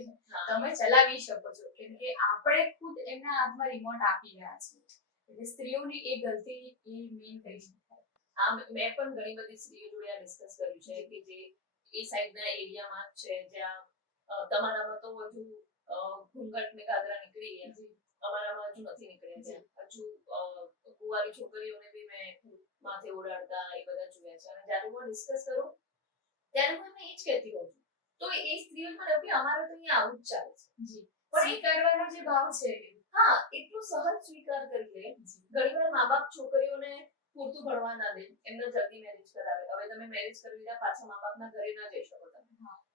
તમે ચલાવી શકો છો, કેમ કે આપણે ખુદ એમના હાથમાં રિમોટ આપી રહ્યા છીએ. એટલે સ્ત્રીઓની એ ગલતી એ મેઇન કહી શકાય. મેં પણ ઘણી બધી સ્ત્રીઓ જોડે આ ડિસ્કસ કર્યું છે કે જે એ સાઈડના એરિયામાં છે જ્યાં તમારામાં તો હજુ ઘૂંઘટ ને ઘાઘરા નીકળી ગયા, અમારામાં હજુ નથી નીકળ્યા. ત્યાં હજુ કુંવારી છોકરીઓને બી મેં માથે ઓડાડતા એ બધા જોયા છે. અને જ્યારે હું ડિસ્કસ કરું ત્યારે હું એમને એ જ કહેતી હોઉં છું. તો એ સ્ત્રીઓ પણ એવું કે અમારે તો અહીંયા આવું જ ચાલે છે. પણ એ કરવાનો જે ભાવ છે હા એટલું સહજ સ્વીકાર કરી લે. ઘણીવાર મા બાપ છોકરીઓને પૂરતું ભણવા ના દે, એમને જલ્દી મેરેજ કરાવે. હવે તમે મેરેજ કરી લીધા પાછા મા બાપના ઘરે ના જઈ શકો તમે,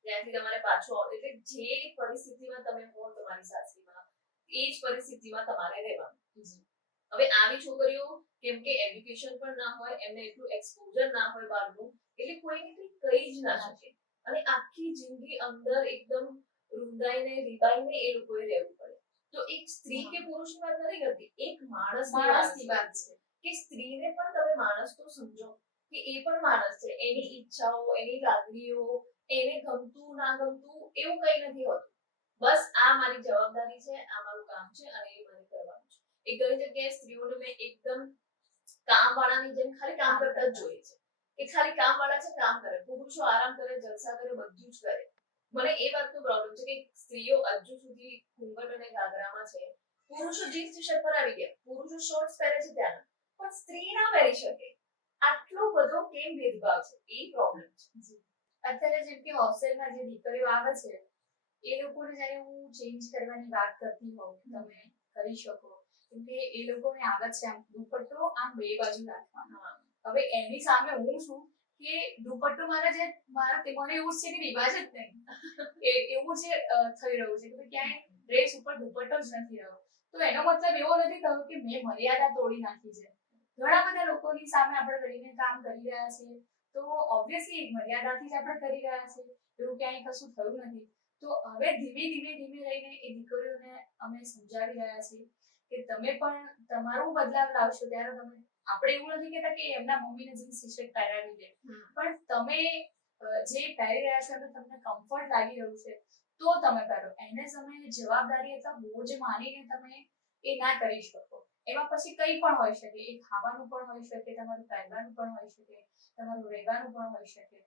ત્યાંથી તમારે પાછો એટલે જે પરિસ્થિતિમાં તમે હો તમારી સાસરીમાં એ જ પરિસ્થિતિમાં તમારે રહેવાનું. હવે આવી છોકરીઓ કેમ કે એજ્યુકેશન પણ ના હોય, એમને એટલું એક્સપોઝર ના હોય બહારનું, એટલે કોઈને કંઈ કહી જ ના શકે અને આખી જિંદગી અંદર એકદમ રૂંધાઈને રીબાઈને એ લોકોએ રહેવું પડે. તો એક સ્ત્રી કે પુરુષની વાત નથી કરતી, એક માણસની વાત છે કે સ્ત્રીને પણ તમે માણસ તો સમજો કે એ પણ માણસ છે. એની ઈચ્છાઓ, એની લાગણીઓ, એને ગમતું ના ગમતું એવું કંઈ નથી હોતું. બસ આ મારી જવાબદારી છે, આ મારું કામ છે અને એ મને કરવાનું છે. એ ઘણી જગ્યાએ સ્ત્રીઓને મેં એકદમ કામવાળાની જેમ ખાલી કામ કરતા જ જોઈએ છે કે ખાલી કામવાળા છે કામ કરે, પુરુષો આરામ કરે, જલસા કરે, બધું જ કરે. મને એ વાતનો પ્રોબ્લેમ છે કે સ્ત્રીઓ હજુ સુધી ઘૂંઘટ અને ઘાઘરામાં છે. પુરુષો જીન્સ ટી શર્ટ પર આવી ગયા, પુરુષો શોર્ટ્સ પહેરે છે ત્યાં, પણ સ્ત્રી ના પહેરી શકે. આટલો બધો કેમ ભેદભાવ છે, એ પ્રોબ્લેમ છે. અત્યારે જેમ કે હોસ્ટેલમાં જે દીકરીઓ આવે છે એ લોકોને જ્યારે હું ચેન્જ કરવાની વાત કરતી હોઉં તમે કરી શકો, કેમ કે એ લોકોને આદત છે આમ દુપટ્ટો આમ બે બાજુ રાખવાનો. હવે એની સામે હું છું કે દુપટ્ટો મારા મને એવું છે કે રિવાજ જ નહીં, એવું જે થઈ રહ્યું છે કે ક્યાંય ડ્રેસ ઉપર દુપટ્ટો જ નથી રહ્યો. તો એનો મતલબ એવો નથી થયો કે મેં મર્યાદા તોડી નાખી છે. ઘણા બધા લોકોની સામે આપણે રહીને કામ કરી રહ્યા છીએ તો ઓબ્વિયસલી મર્યાદાથી જ આપણે કરી રહ્યા છીએ, એવું ક્યાંય કશું થયું નથી. તો હવે ધીમે રહીને એ દીકરીઓને અમે સમજાવી રહ્યા છીએ કે તમે પણ તમારું બદલાવ લાવશો ત્યારે તમે, આપણે એવું નથી કહેતા કે એમના મમ્મીને જીન્સ ટી શર્ટ પહેરાવી દે, પણ તમે જે પહેરી રહ્યા છો અને તમને કમ્ફર્ટ લાગી રહ્યું છે તો તમે પહેરો. એને તમે જવાબદારી અથવા બોજ માનીને તમે એ ના કરી શકો. એમાં પછી કંઈ પણ હોઈ શકે, એ ખાવાનું પણ હોઈ શકે, તમારું પહેરવાનું પણ હોઈ શકે, તમારું રહેવાનું પણ હોઈ શકે.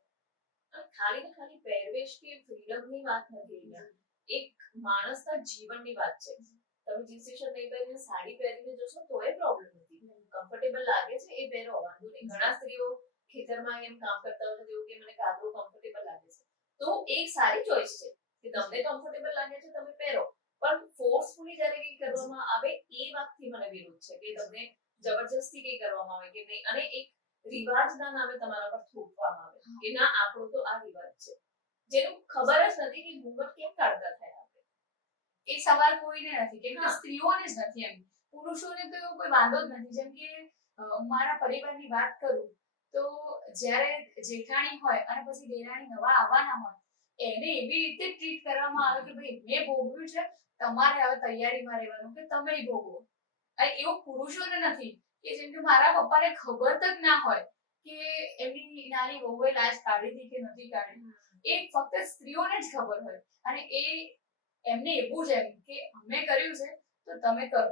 ખાલી ને ખાલી પહેરવેશ કે ફ્રીડમની વાત નથી અહીંયા, એક માણસના જીવનની વાત છે. તમે જીન્સ ટી શર્ટ નહીં પહેરીને સાડી પહેરીને જશો તો એ પ્રોબ્લેમ નથી, કમ્ફર્ટેબલ લાગે છે એ પહેરો, વાંધો નહીં. ઘણા સ્ત્રીઓ ખેતરમાં એમ કામ કરતા હોય છે એવું કે મને ઘાઘરો કમ્ફર્ટેબલ લાગે છે, તો એક સારી ચોઈસ છે કે તમને કમ્ફર્ટેબલ લાગે છે તમે પહેરો. પણ ફોર્સફુલી જ્યારે કંઈ કરવામાં આવે એ વાતથી મને વિરોધ છે કે તમને જબરજસ્તી કંઈ કરવામાં આવે કે નહીં, અને એક રિવાજના નામે તમારા પર થોપવામાં આવે કે ના આપણો તો આ રિવાજ છે, જેનું ખબર જ નથી કે ઘૂંઘટ કેમ કાઢતા થાય આપણે. એ સવાલ કોઈને નથી, કેમ કે સ્ત્રીઓને જ નથી, એમ પુરુષોને તો એવો કોઈ વાંધો જ નથી. જેમ કે મારા પરિવારની વાત કરું તો જ્યારે જેઠાણી હોય અને પછી દેરાણી નવા આવવાના હોય એને એવી રીતે ટ્રીટ કરવામાં આવે કે ભાઈ મેં ભોગવ્યું છે, તમારે હવે તૈયારીમાં રહેવાનું કે તમે ભોગવો. અને એવું પુરુષોને નથી કે જેમ કે મારા પપ્પાને ખબર તક ના હોય કે એમની નાની વહુએ લાજ કાઢી હતી કે નથી કાઢી, એ ફક્ત સ્ત્રીઓને જ ખબર હોય અને એ એમને એવું જ એમ કે અમે કર્યું છે તો તમે કરો.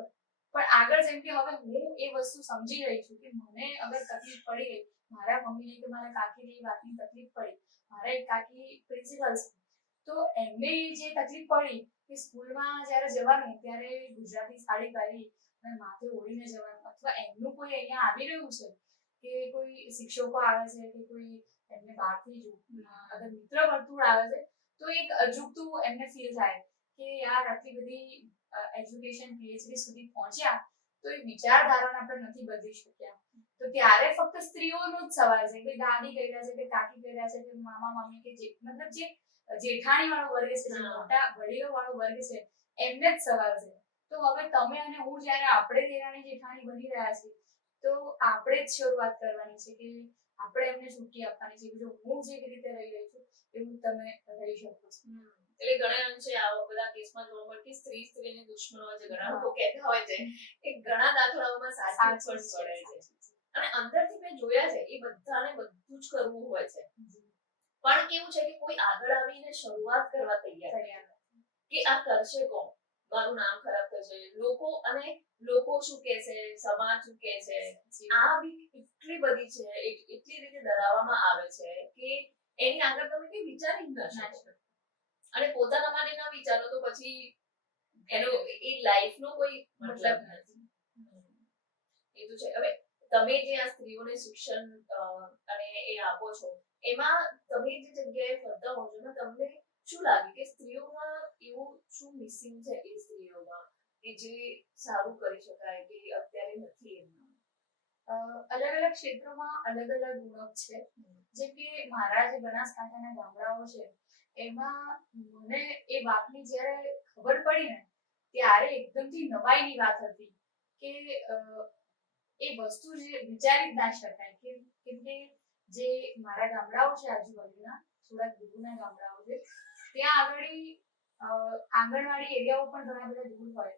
પણ આગળ જેમ કે હવે હું એ વસ્તુ સમજી રહી છું કે મને અગર તકલીફ પડી ગઈ, મારા મમ્મીને કે મારા કાકીને એ વાતની તકલીફ પડી, મારા એક કાકી પ્રિન્સિપલ છે, તો એમને જે તકલીફ પડી કે સ્કૂલમાં જ્યારે જવાનું ત્યારે ગુજરાતી સાડી પહેરી અને માથે ઓઢીને જવાનું, અથવા એમનું કોઈ અહીંયા આવી રહ્યું છે કે કોઈ શિક્ષકો આવે છે કે કોઈ એમને બહારથી અગર મિત્ર વર્તુળ આવે છે, તો એક અજુગતું એમને ફીલ થાય કે યાર આટલી બધી એજ્યુકેશન પીએચડી સુધી પહોંચ્યા તો એ વિચારધારાને આપણે નથી બદલી શક્યા. તો ત્યારે ફક્ત સ્ત્રીઓનો જ સવાલ છે કે દાદી કહી રહ્યા છે કે કાકી કહી રહ્યા છે કે મામા મામી કે જે મતલબ જે જેઠાણી વાળો વર્ગ છે, જે મોટા વડીલો વાળો વર્ગ છે, એમને જ સવાલ છે. તો હવે તમે અને હું જ્યારે આપણે દેરાણી જેઠાણી બની રહ્યા છીએ, તો આપણે જ શરૂઆત કરવાની છે કે આપણે એમને છૂટી આપવાની છે કે જો હું જેવી રીતે રહી રહી છું એવું તમે રહી શકો છો. એટલે ઘણા અંશે આવા બધા કેસમાં જોવા મળે કે સ્ત્રી સ્ત્રીની દુશ્મન હોય છે, ઘણા લોકો કહેતા હોય છે એ ઘણા દાખલાઓમાં સાચું પણ પડે છે. અને અંદરથી મેં જોયા છે એ બધાને બધું જ કરવું હોય છે, પણ કેવું છે કે કોઈ આગળ આવીને શરૂઆત કરવા તૈયાર કે આ કરશે કોણ, મારું નામ ખરાબ થશે, લોકો શું કહેશે, સમાજ શું કહેશે, આ બી એટલી બધી છે, એટલી રીતે ડરાવવામાં આવે છે કે એની આગળ તમે કઈ વિચારી જ ન શકો. અને પોતાના માટે ના વિચારો તો પછી એનો એ લાઈફનો કોઈ મતલબ નથી. એ તો છે. હવે તમે જે આ સ્ત્રીઓને શિક્ષણ અને એ આપો છો, એમાં તમે જે જગ્યાએ ફરતા હો છો ને, તમને શું લાગે કે સ્ત્રીઓમાં એવું શું મિસિંગ છે એ સ્ત્રીઓમાં કે જે સારું કરી શકાય કે અત્યારે નથી એમના? અલગ અલગ ક્ષેત્રોમાં અલગ અલગ ગુણો છે. જેમ કે મારા જે બનાસકાંઠાના ગામડાઓ છે એમાં મને એ વાતની જ્યારે ખબર પડી ને ત્યારે એકદમથી નવાઈની વાત હતી કે એ વસ્તુ જે વિચારી જ ના શકાય કેમ કે જે મારા ગામડાઓ છે આજુબાજુના થોડા દૂરના ગામડાઓ છે, ત્યાં આગળ આંગણવાડી એરિયાઓ પણ ઘણા બધા દૂર હોય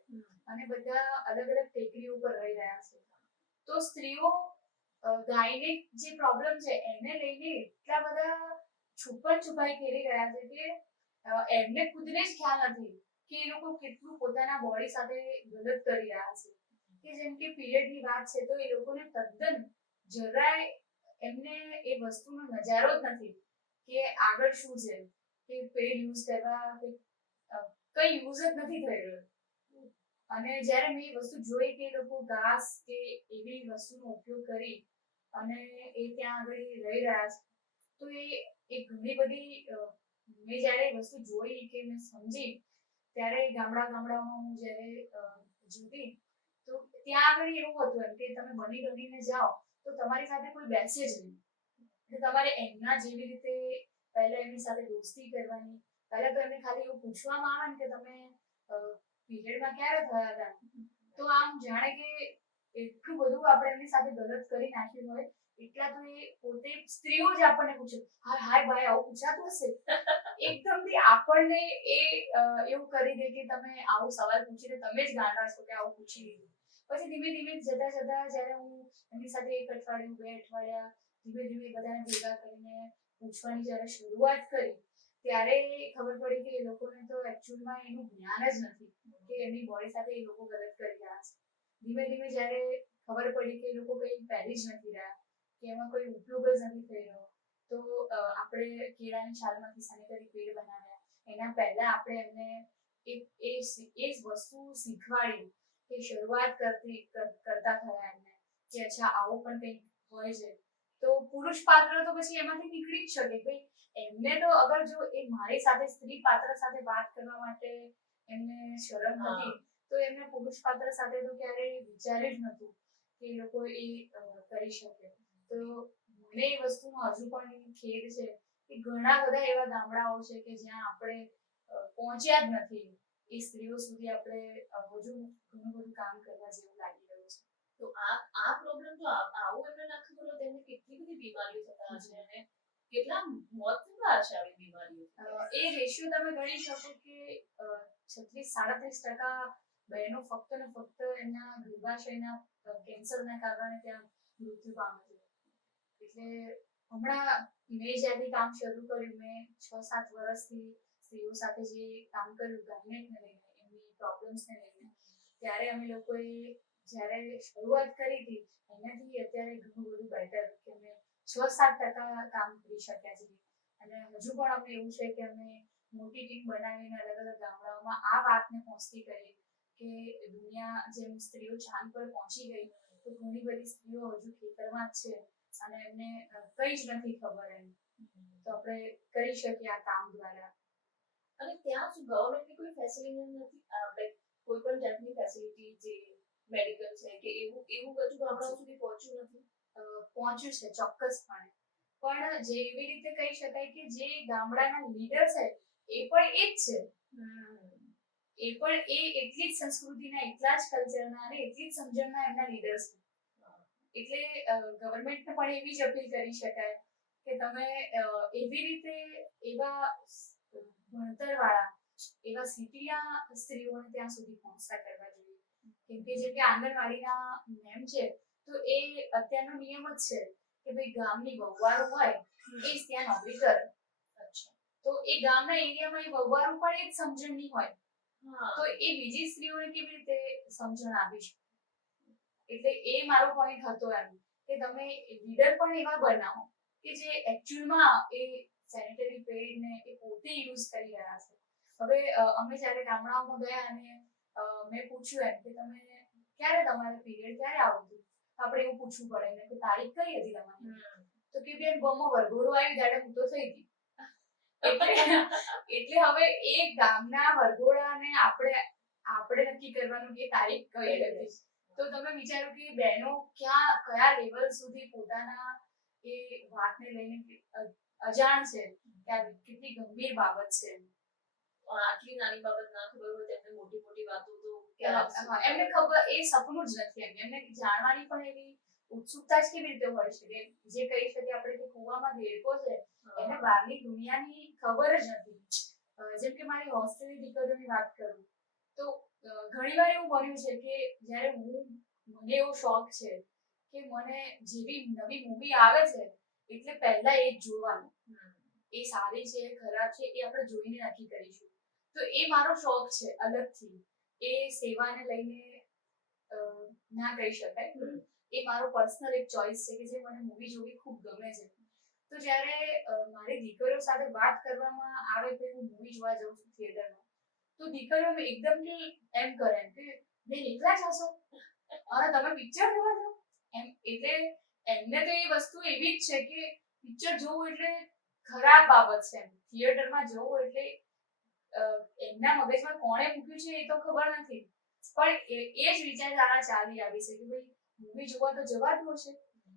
અને બધા અલગ અલગ ટેકરીઓ ઉપર રહી રહ્યા છે. તો સ્ત્રીઓ ગાયનેક જે પ્રોબ્લેમ છે એને લઈને એટલા બધા છુપાઈ ફેરી રહ્યા છે કે એમને ખુદને જ ખ્યાલ નથી કે એ લોકો કેટલું પોતાના બોડી સાથે ગલત કરી રહ્યા છે. કે જેમ કે પીરિયડની વાત છે તો એ લોકોને તદ્દન જરાય એમને એ વસ્તુનો નજારો જ નથી કે આગળ શું છે, કે પેડ યુઝ કરવા કે કઈ યુઝ જ નથી થઈ રહ્યો. અને જ્યારે મેં એ વસ્તુ જોઈ કે એ લોકો ઘાસ કે એવી વસ્તુનો ઉપયોગ કરી અને એ ત્યાં આગળ રહી રહ્યા છે, તો એ ઘણી બધી મેં જ્યારે એ વસ્તુ જોઈ કે મેં સમજી ત્યારે ગામડાઓમાં હું જ્યારે જોતી તો ત્યાં આગળ એવું હતું એમ કે તમે બનીને જાઓ તો તમારી સાથે કોઈ બેસે જ નહીં. એટલે તમારે એમના જેવી રીતે પહેલા એમની સાથે દોસ્તી કરવાની, પહેલા તો એમને ખાલી એવું પૂછવામાં આવે ને કે તમે પીરિયડમાં ક્યારે થયા હતા, તો આમ જાણે કે એટલું બધું આપણે એમની સાથે ગલત કરી નાખ્યું હોય એટલા તો એ પોતે સ્ત્રીઓ જ આપણને પૂછે હાય ભાઈ આવું પૂછાતું હશે. એકદમથી આપણને એ એવું કરી દે કે તમે આવો સવાલ પૂછીને તમે જ ગાંડા છો કે આવું પૂછી લીધું. પછી ધીમે ધીમે જતા જ્યારે હું એમની સાથે 1 અઠવાડિયું 2 અઠવાડિયા ધીમે બધાને ભેગા કરીને પૂછવાની જ્યારે શરૂઆત કરી ત્યારે ખબર પડી કે એ લોકોને તો એકચ્યુઅલમાં એનું જ્ઞાન જ નથી કે એમની બોડી સાથે એ લોકો ગલત કરી રહ્યા છે. ધીમે જ્યારે ખબર પડી કે એ લોકો કંઈ પહેરી જ નથી રહ્યા કે એમાં કોઈ ઉપયોગ જ નથી થઈ રહ્યો, તો આપણે કેળાની છાલમાંથી સેનેટરી પેડ બનાવ્યા. એના પહેલા આપણે એમને એ વસ્તુ શીખવાડી કે શરૂઆત કરતા થયા એમને કે અચ્છા આવું પણ કંઈક હોય છે. તો પુરુષ પાત્ર તો પછી એમાંથી નીકળી જ શકે ભાઈ. એમને તો અગર જો એ મારી સાથે સ્ત્રી પાત્ર સાથે વાત કરવા માટે એમને શરમ હતી તો એમને પુરુષ પાત્ર સાથે તો ક્યારેય વિચાર્યું જ નહોતું કે એ લોકો એ કરી શકે. તો મને એ વસ્તુનો હજુ પણ ખેદ છે કે ઘણા બધા એવા ગામડાઓ છે કે જ્યાં આપણે પહોંચ્યા જ નથી. એ સ્ત્રીઓ સુધી આપણે હજુ ઘણું બધું કામ કરવા જેવું લાગી રહ્યું છે. તો આ પ્રોબ્લેમ તો આવું એમને નાખી બોલો તેમને કેટલી બધી બીમારીઓ થતા હશે અને કેટલા મોત થતા હશે આવી બીમારીઓ. એ રેશિયો તમે ગણી શકો કે 36-37% બહેનો ફક્ત ને ફક્ત એમના ગર્ભાશયના કેન્સરના કારણે ત્યાં મૃત્યુ પામે છે. એટલે હમણાં મેં જ્યાંથી કામ શરૂ કર્યું, મેં 6-7 વર્ષથી સ્ત્રીઓ સાથે જે કામ કર્યું ગાયનેકને લઈને એમની પ્રોબ્લેમ્સને લઈને, ત્યારે અમે લોકોએ જ્યારે શરૂઆત કરી હતી એનાથી અત્યારે ઘણું બધું બેટર કે અમે 6-7% કામ કરી શક્યા છીએ અને હજુ પણ અમને એવું છે કે અમે મોટી ટીમ બનાવીને અલગ અલગ ગામડાઓમાં આ વાતને પહોંચતી કરીએ કે દુનિયા જેમ સ્ત્રીઓ ચાંદ પર પહોંચી ગઈ તો ઘણી બધી સ્ત્રીઓ હજુ ખેતરમાં જ છે અને એમને કંઈ જ નથી ખબર એમ તો આપણે કરી શકીએ આ કામ દ્વારા. અને ત્યાં શું ગવર્મેન્ટની કોઈ ફેસિલિટી નથી, લાઈક કોઈ પણ જાતની ફેસિલિટી જે મેડિકલ છે કે એવું બધું ગામડાઓ સુધી પહોંચ્યું નથી? પહોંચ્યું છે ચોક્કસપણે, પણ જેવી રીતે કહી શકાય કે જે ગામડાના લીડર છે એ પણ એ જ છે, એ પણ એટલી જ સંસ્કૃતિના, એટલા જ કલ્ચરના અને એટલી જ સમજણના એમના લીડર્સ છે. એટલે ગવર્મેન્ટને પણ એવી જ અપીલ કરી શકાય કે તમે એવી રીતે એવા ભણતરવાળા એવા સિટીના સ્ત્રીઓને ત્યાં સુધી પહોંચતા કરવા જોઈએ. કેમ કે જેમ કે આંગણવાડીના મેમ છે તો એ અત્યારનો નિયમ જ છે કે ભાઈ ગામની વહુવારો હોય એ જ ત્યાં નોકરી કરે. તો એ ગામના એરિયામાં એ વહુવારો પણ એ જ સમજણની હોય તો એ બીજી સ્ત્રીઓને કેવી રીતે સમજણ આપી શકે. એટલે એ મારો પોઈન્ટ હતો એમ કે તમે લીડર પણ એવા બનાવો કે જે એકચ્યુઅલમાં એ સેનિટરી પેડને એ પોતે યુઝ કરી રહ્યા છે. હવે અમે જ્યારે ગામડાઓમાં ગયા અને મેં પૂછ્યું એમ કે તમે ક્યારે તમારે પીરિયડ ક્યારે આવતું, આપણે એવું પૂછવું પડે ને કે તારીખ કઈ હતી તમારી, તો કે બેન ગમો વરઘોડો આવી ત્યારે હું તો થઈ ગઈ. એટલે હવે એ ગામના વરઘોડાને આપણે નક્કી કરવાનું કે તારીખ કઈ હતી. તો તમે વિચારો કે બહેનો કયા લેવલ સુધી પોતાના એ વાતને લઈને અજાણ છે કે આ કેટલી ગંભીર બાબત છે. આટલી નાની બાબત ના ખબર હોય તેમને મોટી મોટી વાતો તો એમને ખબર, એ સપનું જ નથી એમને જાણવાની પણ એવી ઉત્સુકતા જ કેવી રીતે હોય છે કે જે કહી શકીએ આપણે કે કુવામાં દેડકો છે એને બહારની દુનિયાની ખબર જ નથી. જેમ કે મારી હોસ્ટેલની દીકરીઓની વાત કરું તો ઘણીવાર એવું બન્યું છે કે જ્યારે મને એવો શોખ છે કે મને જેવી નવી મૂવી આવે છે એટલે પહેલા એ જ જોવાનું, એ સારી છે ખરાબ છે એ આપણે જોઈને નક્કી કરીશું. તો એ મારો શોખ છે અલગથી, એ સેવાને લઈને ના કહી શકાય, એ મારો પર્સનલ એક ચોઇસ છે કે જે મને મૂવી જોવી ખૂબ ગમે છે. તો જ્યારે મારી દીકરીઓ સાથે વાત કરવામાં આવે કે હું મૂવી જોવા જાઉં છું થિયેટરમાં તો દીકરીઓ એકદમ એમ કરે કે બેન એકલા જશો અને તમે પિક્ચર જોવા જાઓ એમ. એટલે એમને તો એ વસ્તુ એવી જ છે કે પિક્ચર જોવું એટલે ખરાબ બાબત છે, થિયેટરમાં જવું એટલે એમના મગજમાં કોણે મૂક્યું છે એ તો ખબર નથી, પણ એ જ વિચારધારા ચાલી આવી છે કે ભાઈ મૂવી જોવા તો જવાતું હશે.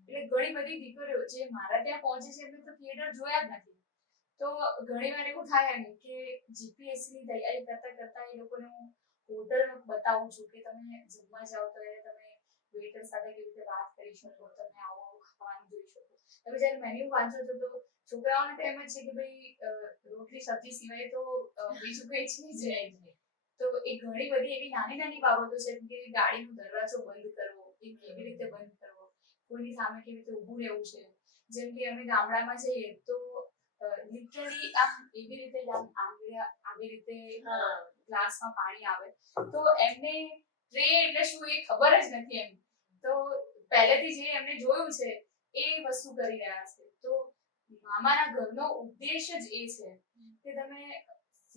એટલે ઘણી બધી દીકરીઓ જે મારા ત્યાં પહોંચે છે એમને તો થિયેટર જોયા જ નથી. તો ઘણીવાર એવું થાય એમ કે જીપીએસસીની તૈયારી કરતા એ લોકોને હું હોટલ બતાવું છું કે તમે જમવા જાઓ તો તમે વેઇટર સાથે કેવી રીતે વાત કરી શકો, તમે આવું ખાવાનું જોઈ શકો. તમે જ્યારે મેન્યુ વાંચો છો તો છોકરાઓને તો એમ જ છે કે ભાઈ રોટલી સબ્જી સિવાય તો બીજું કંઈ છે જ નહીં. તો એ ઘણી બધી એવી નાની નાની બાબતો છે કે ગાડીનો દરવાજો બંધ કરવો એ કેવી રીતે બંધ કરવો, કોઈની સામે કેવી રીતે ઊભું રહેવું છે. જેમ કે અમે ગામડામાં જઈએ તો લિટરલી આમ એવી રીતે આવી રીતે ગ્લાસમાં પાણી આવે તો એમને ટ્રે એટલે શું એ ખબર જ નથી એમ. તો પહેલેથી જે એમને જોયું છે એ વસ્તુ કરી રહ્યા છે. તો મામાના ઘરનો ઉદ્દેશ જ એ છે કે તમે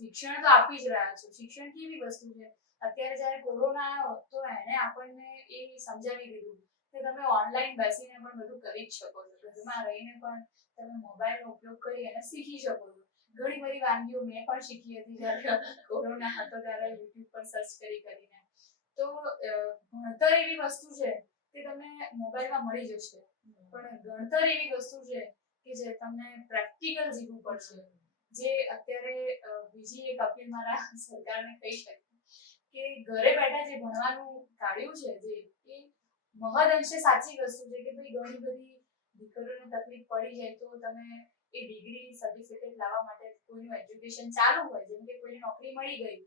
શિક્ષણ તો આપી જ રહ્યા છો. શિક્ષણ કેવી વસ્તુ છે, અત્યારે જ્યારે કોરોના આવ્યો તો એને આપણને એ સમજાવી દીધું કે તમે ઓનલાઈન બેસીને પણ બધું કરી જ શકો છો, ઘરમાં રહીને પણ તમે મોબાઈલનો ઉપયોગ કરી અને શીખી શકો છો. ઘણી બધી વાનગીઓ મેં પણ શીખી હતી જ્યારે કોરોના હતો ત્યારે યુટ્યુબ પર સર્ચ કરીને. તો ભણતર એવી વસ્તુ છે કે તમને મોબાઈલમાં મળી જશે, પણ ગણતર એવી વસ્તુ છે કે જે તમને પ્રેક્ટિકલ જીવવું પડશે. જે અત્યારે બીજી એક અપીલ મારા સરકારને કહી શકું કે ઘરે બેઠા જે ભણવાનું કાઢ્યું છે જે એ મહદઅંશે સાચી વસ્તુ છે કે ભાઈ ઘણી બધી દીકરીઓને તકલીફ પડી જાય તો તમે એ ડિગ્રી સર્ટિફિકેટ લાવવા માટે કોઈનું એજ્યુકેશન ચાલુ હોય, જેમ કે કોઈને નોકરી મળી ગઈ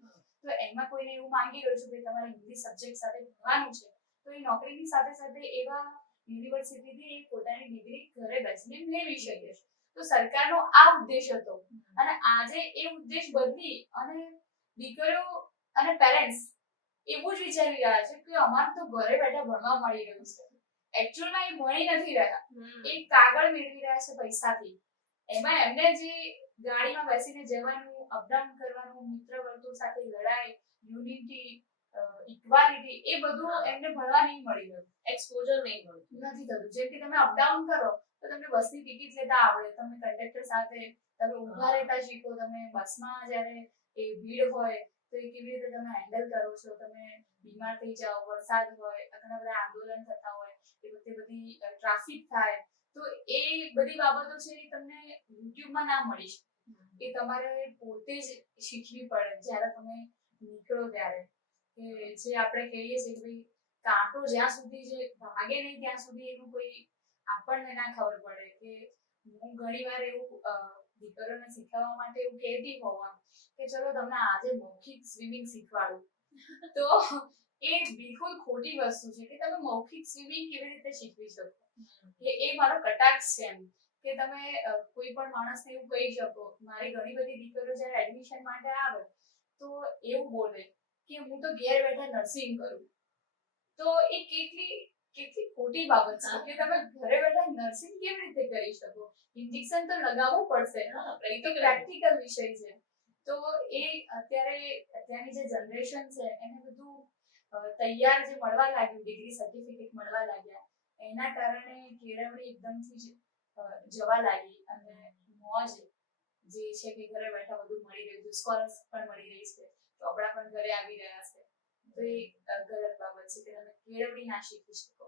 તો એમાં કોઈને એવું માંગી રહ્યું છે કે તમારે હિન્દી સબ્જેક્ટ સાથે ભણવાનું છે તો એ નોકરીની સાથે સાથે એવા યુનિવર્સિટીથી પોતાની ડિગ્રી ઘરે બેસીને મેળવી શકે છે. તો સરકારનો આ ઉદ્દેશ હતો અને આજે એ ઉદ્દેશ બદલી અને દીકરીઓ અને પેરેન્ટ્સ એવું જ વિચારી રહ્યા છે કે અમારે તો ઘરે બેઠા ભણવા મળી રહ્યું છે. એકચ્યુઅલમાં એ ભણી નથી રહ્યા, એ કાગળ મેળવી રહ્યા છે પૈસાથી. એમાં એમને જે ગાડીમાં બેસીને જવાનું, અપડાઉન કરવાનું, મિત્ર વર્તુળ સાથે લડાઈ, યુનિટી, ઇક્વાલિટી, એ બધું એમને ભણવા નહીં મળી રહ્યું, એક્સપોઝર નહીં મળતું. નથી થતું. જેમ કે તમે અપડાઉન કરો તો તમને બસની ટિકિટ લેતા આવડે, તમે કંડક્ટર સાથે તમે ઊભા રહેતા શીખો, તમે બસમાં જ્યારે એ ભીડ હોય તો એ કેવી રીતે તમે હેન્ડલ કરો છો, તમે બીમાર થઈ જાઓ, વરસાદ હોય, ઘણા બધા આંદોલન થતા હોય, એ વખતે બધી ટ્રાફિક થાય, તો એ બધી બાબતો છે એ તમને યુટ્યુબમાં ના મળી શકે. એ તમારે પોતે જ શીખવી પડે જ્યારે તમે નીકળો ત્યારે. કે જે આપણે કહીએ છીએ કે ભાઈ કાંટો જ્યાં સુધી જે ભાગે નહીં ત્યાં સુધી એનું કોઈ આપણને ના ખબર પડે. કે હું ઘણીવાર એવું દીકરીઓને શીખવવા માટે એવું કહેતી હોઉં કે ચલો તમને આજે મૌખિક સ્વિમિંગ શીખવાડું, તો એ બિલકુલ ખોટી વસ્તુ છે કે તમે મૌખિક સ્વિમિંગ કેવી રીતે શીખવી શકો. કે એ મારો કટાક્ષ છે એમ કે તમે કોઈ પણ માણસને એવું કહી શકો. મારી ઘણી બધી દીકરીઓ જ્યારે એડમિશન માટે આવે તો એવું બોલે કે હું તો ઘેર બેઠા નર્સિંગ કરું. તો એ કેટલી ખોટી બાબત છે કે તમે ઘરે બેઠા નર્સિંગ કેવી રીતે કરી શકો. ઇન્જેક્શન તો લગાવવું પડશે, એ તો પ્રેક્ટિકલ વિષય છે. તો એ અત્યારની જે જનરેશન છે એને બધું તૈયાર જે મળવા લાગ્યું, ડિગ્રી સર્ટિફિકેટ મળવા લાગ્યા, એના કારણે કેળવણી એકદમથી જ જવા લાગી. અને મોજ જે છે કે ઘરે બેઠા બધું મળી રહ્યું છે, સ્કોલરશિપ પણ મળી રહી છે, ચોપડા પણ ઘરે આવી રહ્યા છે. તો એ ગલત બાબત છે કે તમે કેળવણી ના શીખી શકો.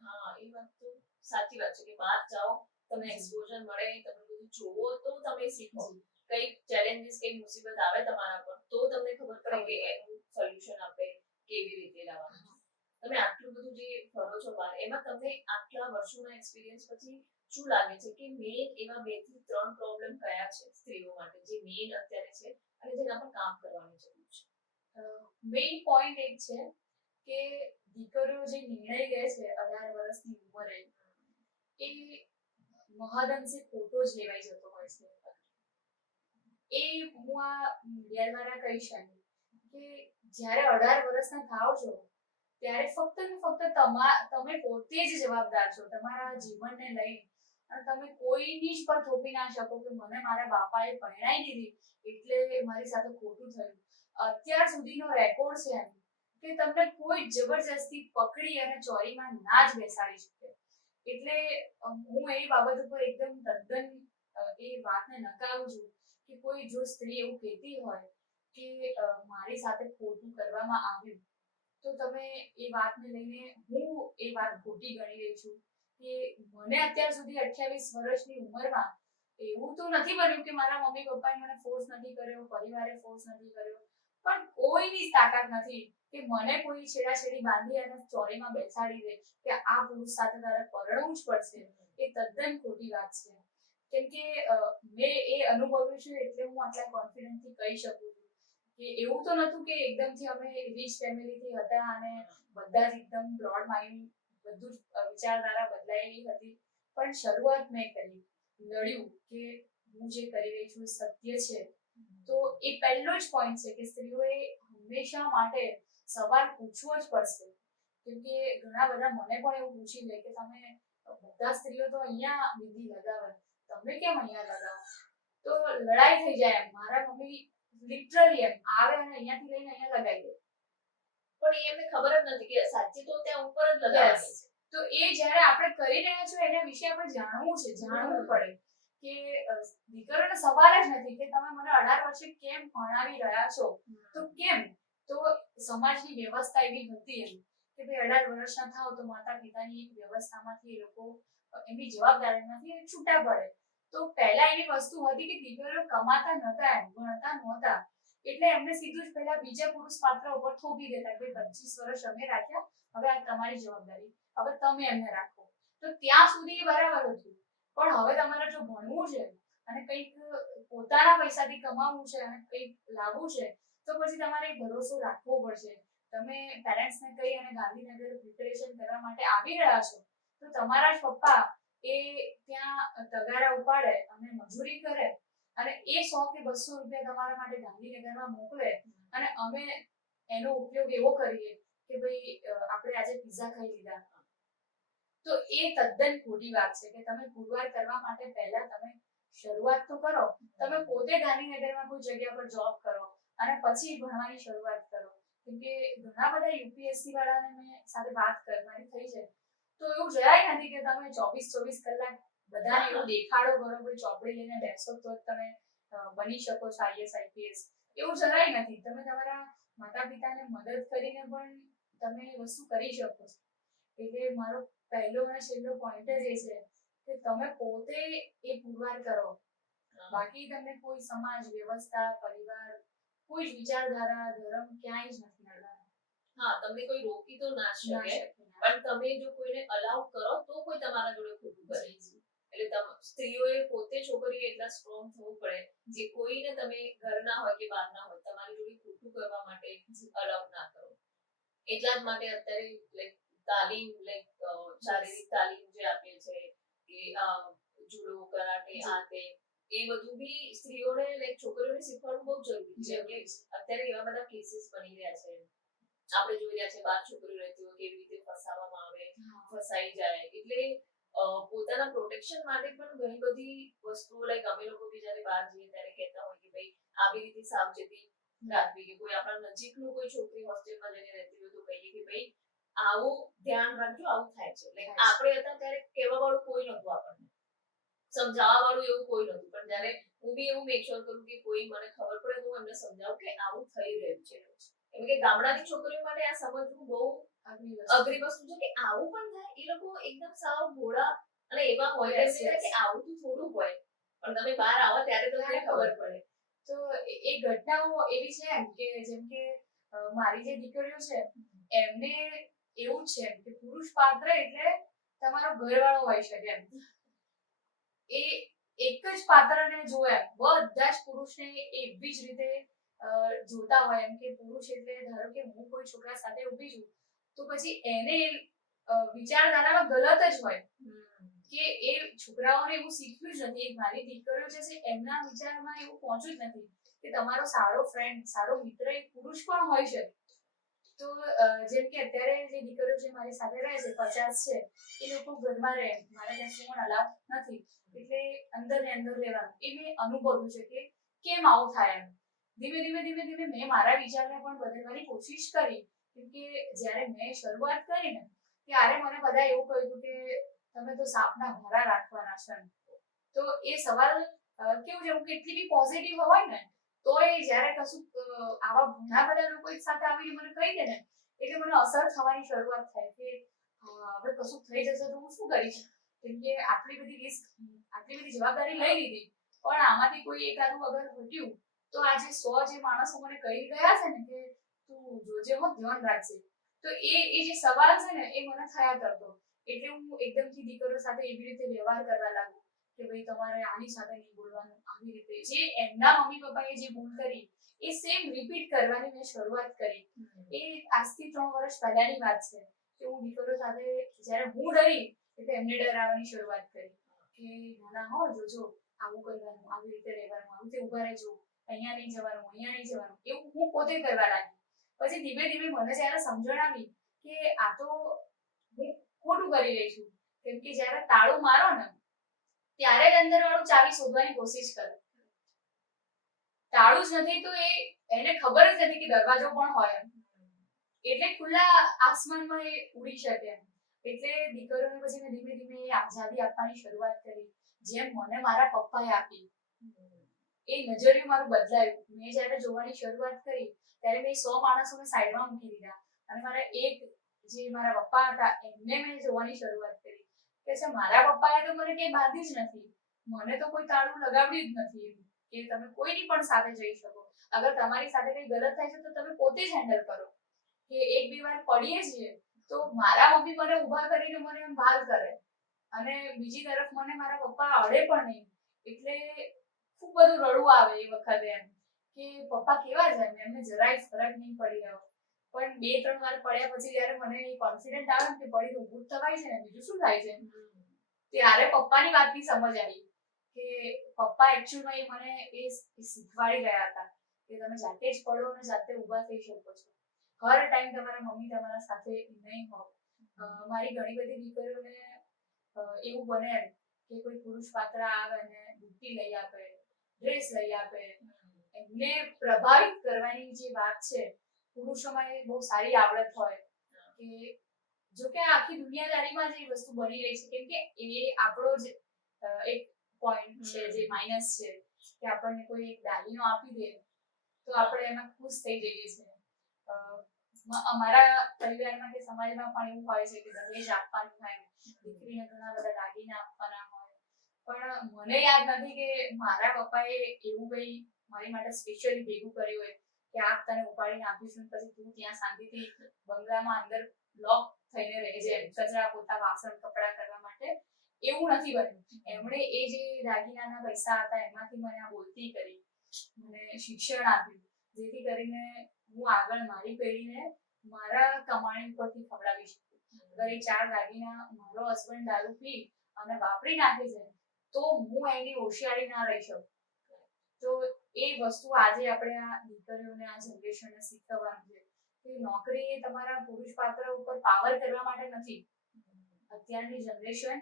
હા, એ વાત તો સાચી વાત છે કે બહાર જાઓ, તમને એક્સપોઝર મળે, તમે બધું જોવો તો તમે શીખો. કઈ ચેલેન્જીસ, કઈ મુસીબત આવે તમારા પર તો તમને ખબર પડે કે એનું સોલ્યુશન આપણે કેવી રીતે લાવવાનું. તમે આટલું બધું જે કરો છો બહાર, એમાં તમને આટલા વર્ષોના એક્સપિરિયન્સ પછી શું લાગે છે કે મેઇન એવા 2 થી 3 પ્રોબ્લેમ કયા છે સ્ત્રીઓ માટે જે મેઇન અત્યારે છે અને જેના પર કામ કરવાની જરૂર છે? મેઇન પોઈન્ટ એક છે કે દીકરીઓ જે નિર્ણય લે છે 18 વર્ષની ઉંમરે, એ મહદઅંશે ખોટો જ લેવાઈ જતો હોય છે. એ હું આ મીડિયા દ્વારા કહી શકું કે જ્યારે 18 વર્ષના થાવ છો ત્યારે ફક્ત ને ફક્ત તમે પોતે જ જવાબદાર છો તમારા જીવનને લઈ. અને તમે કોઈની જ પર થોપી ના શકો કે મને મારા બાપાએ પરણાઈ દીધી એટલે મારી સાથે ખોટું થયું. અત્યાર સુધીનો રેકોર્ડ છે એમ કે તમને કોઈ જબરજસ્તી પકડી અને ચોરીમાં ના જ બેસાડી શકે. એટલે હું એ બાબત ઉપર એકદમ તદ્દન એ વાતને નકારું છું કે કોઈ જો સ્ત્રી એવું કહેતી હોય કે મારી સાથે ખોટું કરવામાં આવ્યું, તો તમે એ વાતને લઈને હું એ વાત ખોટી ગણી રહી છું. કે મને અત્યાર સુધી 28 વર્ષની ઉંમરમાં એવું તો નથી બન્યું કે મારા મમ્મી પપ્પાએ મને ફોર્સ નથી કર્યો, પરિવારે ફોર્સ નથી કર્યો, પણ કોઈની તાકાત નથી કે મને કોઈ છેડાછેડી બાંધી અને ચોરીમાં બેસાડી દે કે આ પુરુષ સાથે તારે પરણવું જ પડશે. એ તદ્દન ખોટી વાત છે. કેમ કે મેં એ અનુભવ્યું છે એટલે હું આટલા કોન્ફિડન્સથી કહી શકું છું કે એવું તો નહોતું કે એકદમથી અમે રીચ ફેમિલીથી હતા અને બધા જ એકદમ બ્રોડ માઇન્ડ, બધું જ વિચારધારા બદલાયેલી હતી. પણ શરૂઆત મેં કરી, લડ્યું કે હું જે કરી રહી છું સત્ય છે. તો એ પહેલો જ પોઈન્ટ છે કે સ્ત્રીઓએ હંમેશા માટે સવાલ પૂછવો જ પડશે. કેમ કે ઘણા બધા મને પણ એવું પૂછી લે કે તમે બધા સ્ત્રીઓ તો અહીંયા બિંદી લગાવે, તમે કેમ અહીંયા લગાવો? તો લડાઈ થઈ જાય. મારા મમ્મી લિટરલી એમ આવે અને અહીંયાથી લઈને અહીંયા લગાવી દે. પણ એમને ખબર જ નથી કે સાચી તો ત્યાં ઉપર જ લગાવવાની છે. તો એ જ્યારે આપણે કરી રહ્યા છો એના વિશે આપણે જાણવું પડે કે દીકરીઓનો સવાલ જ નથી કે તમે મને 18 વર્ષે કેમ ભણાવી રહ્યા છો. તો કેમ? તો સમાજની વ્યવસ્થા એવી હતી એમ કે ભાઈ 18 વર્ષના થાવ તો માતા પિતાની વ્યવસ્થામાંથી એ લોકો એમની જવાબદારીમાંથી છૂટા પડે. તો પહેલા એવી વસ્તુ હતી કે દીકરીઓ કમાતા નહોતા, એમ ભણતા નહોતા, એટલે એમને સીધું જ પહેલા બીજા પુરુષ પાત્ર ઉપર થોપી દેતા કે 25 વર્ષ અમે રાખ્યા, હવે આ તમારી જવાબદારી, હવે તમે એમને રાખો. તો ત્યાં સુધી બરાબર હતું. પણ હવે તમારે જો ભણવું છે અને કંઈક પોતાના પૈસાથી કમાવવું છે અને કંઈક લાવવું છે, તો પછી તમારે ભરોસો રાખવો પડશે. તમે પેરેન્ટ્સને કહી અને ગાંધીનગર પ્રિપેરેશન કરવા માટે આવી રહ્યા છો, તો તમારા જ પપ્પા એ ત્યાં તગારા ઉપાડે અને મજૂરી કરે અને એ 100 કે 200 રૂપિયા તમારા માટે ગાંધીનગરમાં મોકલે અને અમે એનો ઉપયોગ એવો કરીએ કે ભાઈ આપણે આજે પિઝા ખાઈ લીધા, તો એ તદ્દન ખોટી વાત છે કે તમે પુરવાર કરવા માટે પહેલા તમે શરૂઆત તો કરો, તમે પોતે ગાંધીનગરમાં કોઈ જગ્યા પર જોબ કરો અને પછી ભણવાની શરૂઆત કરો. કેમ કે ઘણા બધા યુપીએસસી વાળાને મેં સાથે વાત કરવાની થઈ છે, તો એવું જરાય નથી કે તમે 24 કલાક બધાને એવું દેખાડો કરો, કોઈ ચોપડી લઈને બેસો તો જ તમે બની શકો છો આઈએસ આઈપીએસ, એવું જરાય નથી. તમે તમારા માતા પિતાને મદદ કરીને પણ તમે એ વસ્તુ કરી શકો છો. એટલે મારો પહેલો અને છેલ્લો પોઈન્ટ જ એ છે કે તમે પોતે એ પુરવાર કરો. બાકી તમને કોઈ સમાજ, વ્યવસ્થા, પરિવાર, કોઈ જ વિચારધારા, ધર્મ ક્યાંય જ નથી નડવાના. હા, તમને કોઈ રોકી તો ના ના શકે, શકે. પણ તમે જો કોઈને અલાઉ કરો તો કોઈ તમારા જોડે ખોટું કરે. એટલે સ્ત્રીઓએ પોતે છોકરીઓ એટલા સ્ટ્રોંગ થવું પડે જે કોઈને તમે ઘરના હોય કે બહારના હોય તમારી જોડે ખોટું કરવા માટે અલાઉ ના કરો. એટલા જ માટે અત્યારે લાઈક તાલીમ, લાઈક શારીરિક તાલીમ જે આપે છે કે જુડો, કરાટે, આ તે એ બધું બી સ્ત્રીઓને લાઈક છોકરીઓને શીખવાડવું બહુ જરૂરી છે. કે અત્યારે એવા બધા કેસીસ બની રહ્યા છે, આપણે જોઈ રહ્યા છે 12 છોકરીઓ રહેતી હોય કેવી રીતે ફસાવવામાં આવે, ફસાઈ જાય. એટલે પોતાના પ્રોટેક્શન માટે પણ ઘણી બધી વસ્તુઓ, લાઈક અમે લોકો બી જ્યારે બહાર જઈએ ત્યારે કહેતા હોય કે ભાઈ આવી રીતે સાવચેતી રાખવી, કે કોઈ આપણા નજીકનું કોઈ છોકરી હોસ્ટેલમાં જઈને રહેતી હોય તો કહીએ કે ભાઈ આવું ધ્યાન રાખજો, આવું થાય છે. લાઈક આપણે હતા ત્યારે કહેવા વાળું કોઈ નહોતું, આપણને સમજાવવા વાળું એવું કોઈ નહોતું, પણ જ્યારે હું બી એવું મેક શ્યોર કરું કે કોઈ મને ખબર પડે તો હું એમને સમજાવું કે આવું થઈ રહ્યું છે. કેમ કે ગામડાની છોકરીઓ માટે આ સમજવું બહુ અઘરી વસ્તુ છે કે આવું પણ થાય. એ લોકો એકદમ સાવ ભોળા અને એવા હોય કે આવું તો થોડું હોય, પણ તમે બહાર આવો ત્યારે તમને ખબર પડે. તો એ ઘટનાઓ એવી છે એમ કે જેમ કે મારી જે દીકરીઓ છે એમને એવું છે કે પુરુષ પાત્ર એટલે તમારો ઘરવાળો હોય શકે એમ. એ એક જ પાત્રને જોવે, બધા જ પુરુષને એવી જ રીતે જોતા હોય એમ કે પુરુષ એટલે ધારો કે હું કોઈ છોકરા સાથે ઊભી છું તો પછી એને વિચારધારામાં ગલત જ હોય કે એ છોકરાઓને એવું શીખ્યું જ નથી. મારી દીકરીઓ જે છે એમના વિચારમાં એવું પહોંચ્યું જ નથી કે તમારો સારો ફ્રેન્ડ, સારો મિત્ર એક પુરુષ પણ હોય છે. તો જેમ કે અત્યારે જે દીકરીઓ જે મારી સાથે રહે છે 50 છે, એ લોકો ઘરમાં રહે, મારે ત્યાં ફોન અલાઉ નથી, એટલે અંદર ને અંદર રહેવાનું. એ મેં અનુભવ્યું છે કે કેમ આવું થાય એમ. ધીમે ધીમે મેં મારા વિચારને પણ બદલવાની કોશિશ કરી. કેમ કે જ્યારે મેં શરૂઆત કરી ને ત્યારે મને બધા એવું કહ્યું કે તમે તો સાપના ભારા રાખવાના છો. તો એ સવાલ કેવું છે, હું કેટલી બી પોઝિટિવ હોય ને તોય જ્યારે કશું આવા ઘણા બધા લોકો એક સાથે આવીને મને કહી દે ને એટલે મને અસર થવાની શરૂઆત થાય કે હવે કશું થઈ જશે તો હું શું કરીશ. કેમ કે આટલી બધી રિસ્ક, આટલી બધી જવાબદારી લઈ લીધી, પણ આમાંથી કોઈ એકાદું અગર ઘટ્યું તો આજે 100 જે માણસો મને કહી ગયા છે ને કે તું જોજે હો, ધ્યાન રાખજે, તો એ જે સવાલ છે ને એ મને થયા કરતો. એટલે હું એકદમથી દીકરીઓ સાથે એવી રીતે વ્યવહાર કરવા લાગુ કે ભાઈ તમારે આની સાથે નહીં બોલવાનું, આવી રીતે જે એમના મમ્મી પપ્પાએ જે ભૂલ કરી એ સેમ રિપીટ કરવાની મેં શરૂઆત કરી. એ આજથી 3 વર્ષ પહેલાની વાત છે કે હું દીકરીઓ સાથે જ્યારે હું ડરી એટલે એમને ડરાવવાની શરૂઆત કરી કે નાના હો, જોજો આવું કરવાનું, આવી રીતે રહેવાનું, આવી રીતે ઊભા રહેજો, અહીંયા નહીં જવાનું, અહીંયા નહીં જવાનું, એવું હું પોતે કરવા લાગી. પછી ધીમે ધીમે મને જ્યારે સમજણ આવી કે આ તો હું ખોટું કરી રહી છું. કેમ કે જ્યારે તાળું મારો ને ત્યારે જ અંદર વાળું ચાવી શોધવાની કોશિશ કરે. તાળું જ નથી તો એને ખબર જ નથી કે દરવાજો પણ હોય એમ. એટલે ખુલ્લા આસમાનમાં એ ઉડી શકે એમ. એટલે દીકરીઓને પછી મેં ધીમે ધીમે આઝાદી આપવાની શરૂઆત કરી, જેમ મને મારા પપ્પાએ આપી. એ નજરિયું મારું બદલાયું. મેં જ્યારે જોવાની શરૂઆત કરી ત્યારે મેં 100 માણસોને સાઈડમાં મૂકી દીધા અને મારા એક જે મારા પપ્પા હતા એમને મેં જોવાની શરૂઆત કરી કે છે મારા પપ્પાએ તો મને કંઈ બાંધી જ નથી, મને તો કોઈ તાળું લગાવ્યું જ નથી કે તમે કોઈની પણ સાથે જઈ શકો. અગર તમારી સાથે કંઈ ગલત થાય છે તો તમે પોતે જ હેન્ડલ કરો. કે એક બે વાર પડીએ છીએ તો મારા મમ્મી મને ઊભા કરીને મને એમ ભાલ કરે અને બીજી તરફ મને મારા પપ્પા અડે પણ નહીં. એટલે ખૂબ બધું રડવું આવે એ વખતે એમ કે પપ્પા કેવા છે, એમને જરાય ફરક નહીં પડી રહ્યો. પણ 2-3 વાર પડ્યા પછી જ્યારે મને એ કોન્ફિડન્ટ આવે કે પડીને ઊભું થવાય છે ને, બીજું શું થાય છે, ત્યારે પપ્પાની વાતની સમજ આવી કે પપ્પા એકચ્યુઅલમાં મને એ શીખવાડી રહ્યા હતા કે તમે જાતે જ પડો અને જાતે ઊભા થઈ શકો છો. હર ટાઈમ તમારા મમ્મી તમારા સાથે નહીં હોય. મારી ઘણી બધી દીકરીઓને એવું બને કે કોઈ પુરુષ પાત્ર આવે અને બુટ્ટી લઈ આપે, ડ્રેસ લઈ આપે. એમને પ્રભાવિત કરવાની જે વાત છે, પુરુષોમાં એ બહુ સારી આવડત હોય કે જો કે આખી દુનિયાદારીમાં જે વસ્તુ બની રહી છે, કેમ કે એ આપણો જ એક પોઈન્ટ છે જે માઇનસ છે કે આપણને કોઈ એક દાગીનો આપી દે તો આપણે એમાં ખુશ થઈ જઈએ છીએ. અમારા પરિવારમાં કે સમાજમાં પણ એવું હોય છે કે દહેજ આપવાનું હોય, દીકરીને ઘણા બધા દાગીના આપવાના હોય. પણ મને યાદ નથી કે મારા પપ્પાએ એવું કંઈ મારી માટે સ્પેશિયલી ભેગું કર્યું હોય કે આ તને ઉપાડીને આપીશું પછી તું ત્યાં શાંતિથી બંગલામાં અંદર લોક થઈને રહેજે, કચરા પોતા વાસણ કપડાં કરવા માટે. એવું નથી બન્યું. એમણે એ જે દાગીનાના પૈસા હતા એમાંથી મને આ બોલતી કરી, મને શિક્ષણ આપ્યું, જેથી કરીને હું આગળ મારી પેઢીને મારા કમાણી પરથી ખવડાવી શકું. અગર એ 4 દાગીના મારો હસબન્ડ દારૂ પી અને વાપરી નાખે છે તો હું એની હોશિયારી ના રહી શકું. તો એ વસ્તુ આજે આપણે આ દીકરીઓને આ જનરેશનને શીખવવાનું છે કે નોકરી એ તમારા પુરુષ પાત્ર ઉપર પાવર કરવા માટે નથી. અત્યારની જનરેશન,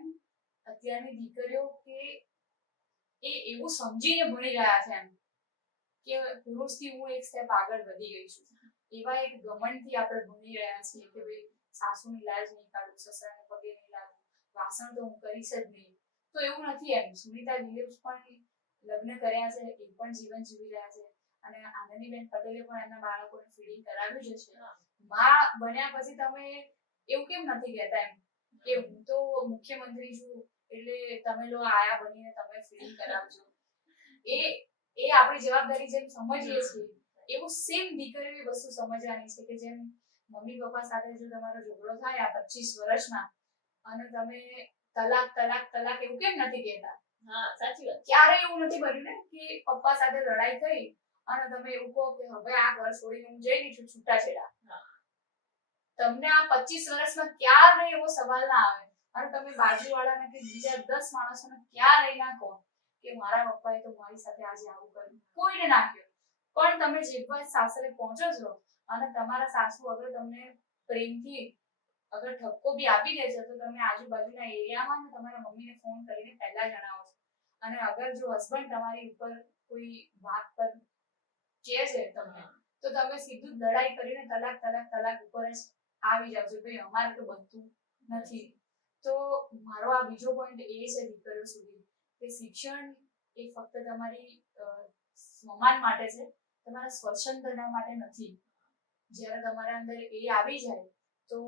અત્યારની દીકરીઓ કે એ એવું સમજીને ભણી રહ્યા છે એમ કે પુરુષથી હું એક સ્ટેપ આગળ વધી ગઈ છું. એવા એક ઘમંડથી આપણે ભણી રહ્યા છીએ કે ભાઈ સાસુની લાજ નહીં કાઢું, સસરાને પગે નહીં લાગું, વાસણ તો હું કરીશ જ નહીં. તો એવું નથી એમ. સુનિતા વિલિયમ્સ પણ લગ્ન કર્યા છે, એ પણ જીવન જીવી રહ્યા છે અને આનંદીબેન પટેલે પણ એમના બાળકોને ફીડિંગ કરાવ્યું જ છે. માં બન્યા પછી તમે એવું કેમ નથી કહેતા એમ કે હું તો મુખ્યમંત્રી છું એટલે તમે લો આયા બનીને તમે ફીડિંગ કરાવજો. એ આપણી જવાબદારી જેમ સમજીએ છીએ એવું સેમ દીકરીઓ વસ્તુ સમજવાની છે કે જેમ મમ્મી પપ્પા સાથે જો તમારો ઝઘડો થાય આ 25 વર્ષમાં અને તમે તલાક તલાક તલાક એવું કેમ નથી કહેતા? હા, સાચી વાત. ક્યારે એવું નથી બન્યું ને કે પપ્પા સાથે લડાઈ થઈ અને તમે એવું કહો કે હવે આ ઘર છોડીને હું જઈ રહી છું છૂટાછેડા. તમને આ 25 વર્ષમાં ક્યારે એવો સવાલ ના આવે અને તમે બાજુવાળાને કે બીજા 10 માણસોને ક્યારે ના કહો કે મારા પપ્પાએ તો મારી સાથે આજે આવું કર્યું. કોઈને ના કહ્યું. પણ તમે જેવા સાસરે પહોંચો છો અને તમારા સાસુ અગર તમને પ્રેમથી અગર ઠપકો બી આપી દે છે તો તમે આજુબાજુના એરિયામાં ને તમારા મમ્મીને ફોન કરીને પહેલા જણાવો છો. અને અગર જો હસબન્ડ તમારી ઉપર કોઈ વાત પર કહે છે તમને તો તમે સીધું લડાઈ કરીને તલાક તલાક તલાક ઉપર જ આવી જાવ છો. ભાઈ અમારે તો બનતું નથી. તો મારો આ બીજો પોઈન્ટ એ છે દીકરીઓ સુધી કે શિક્ષણ એ ફક્ત તમારી સમાન માટે છે, તમારા સ્વચ્છંદના માટે નથી. જ્યારે તમારા અંદર એ આવી જાય તો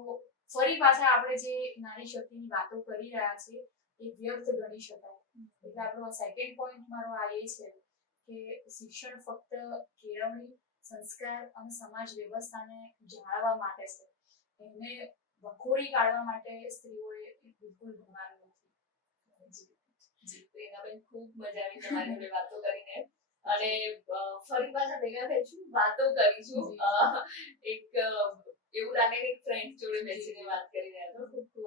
ફરી પાછા આપણે જે નારી શક્તિની વાતો કરી રહ્યા છીએ એ વ્યર્થ ગણી શકાય. એટલે આપણો સેકન્ડ પોઈન્ટ મારો આ એ છે કે શિક્ષણ ફક્ત કેળવણી, સંસ્કાર અને સમાજ વ્યવસ્થાને જાળવવા માટે છે. એને વખોડી કાઢવા માટે સ્ત્રીઓએ બિલકુલ ભણવાનું નથી. જી, પ્રેરણાબેન, ખૂબ મજા આવી તમારી જોડે વાતો કરીને અને ફરી પાછા ભેગા થઈશું, વાતો કરીશું. એક એવું લાગે કે ફ્રેન્ડ જોડે બેસીને વાત કરી રહ્યા છો. ખૂબ ખૂબ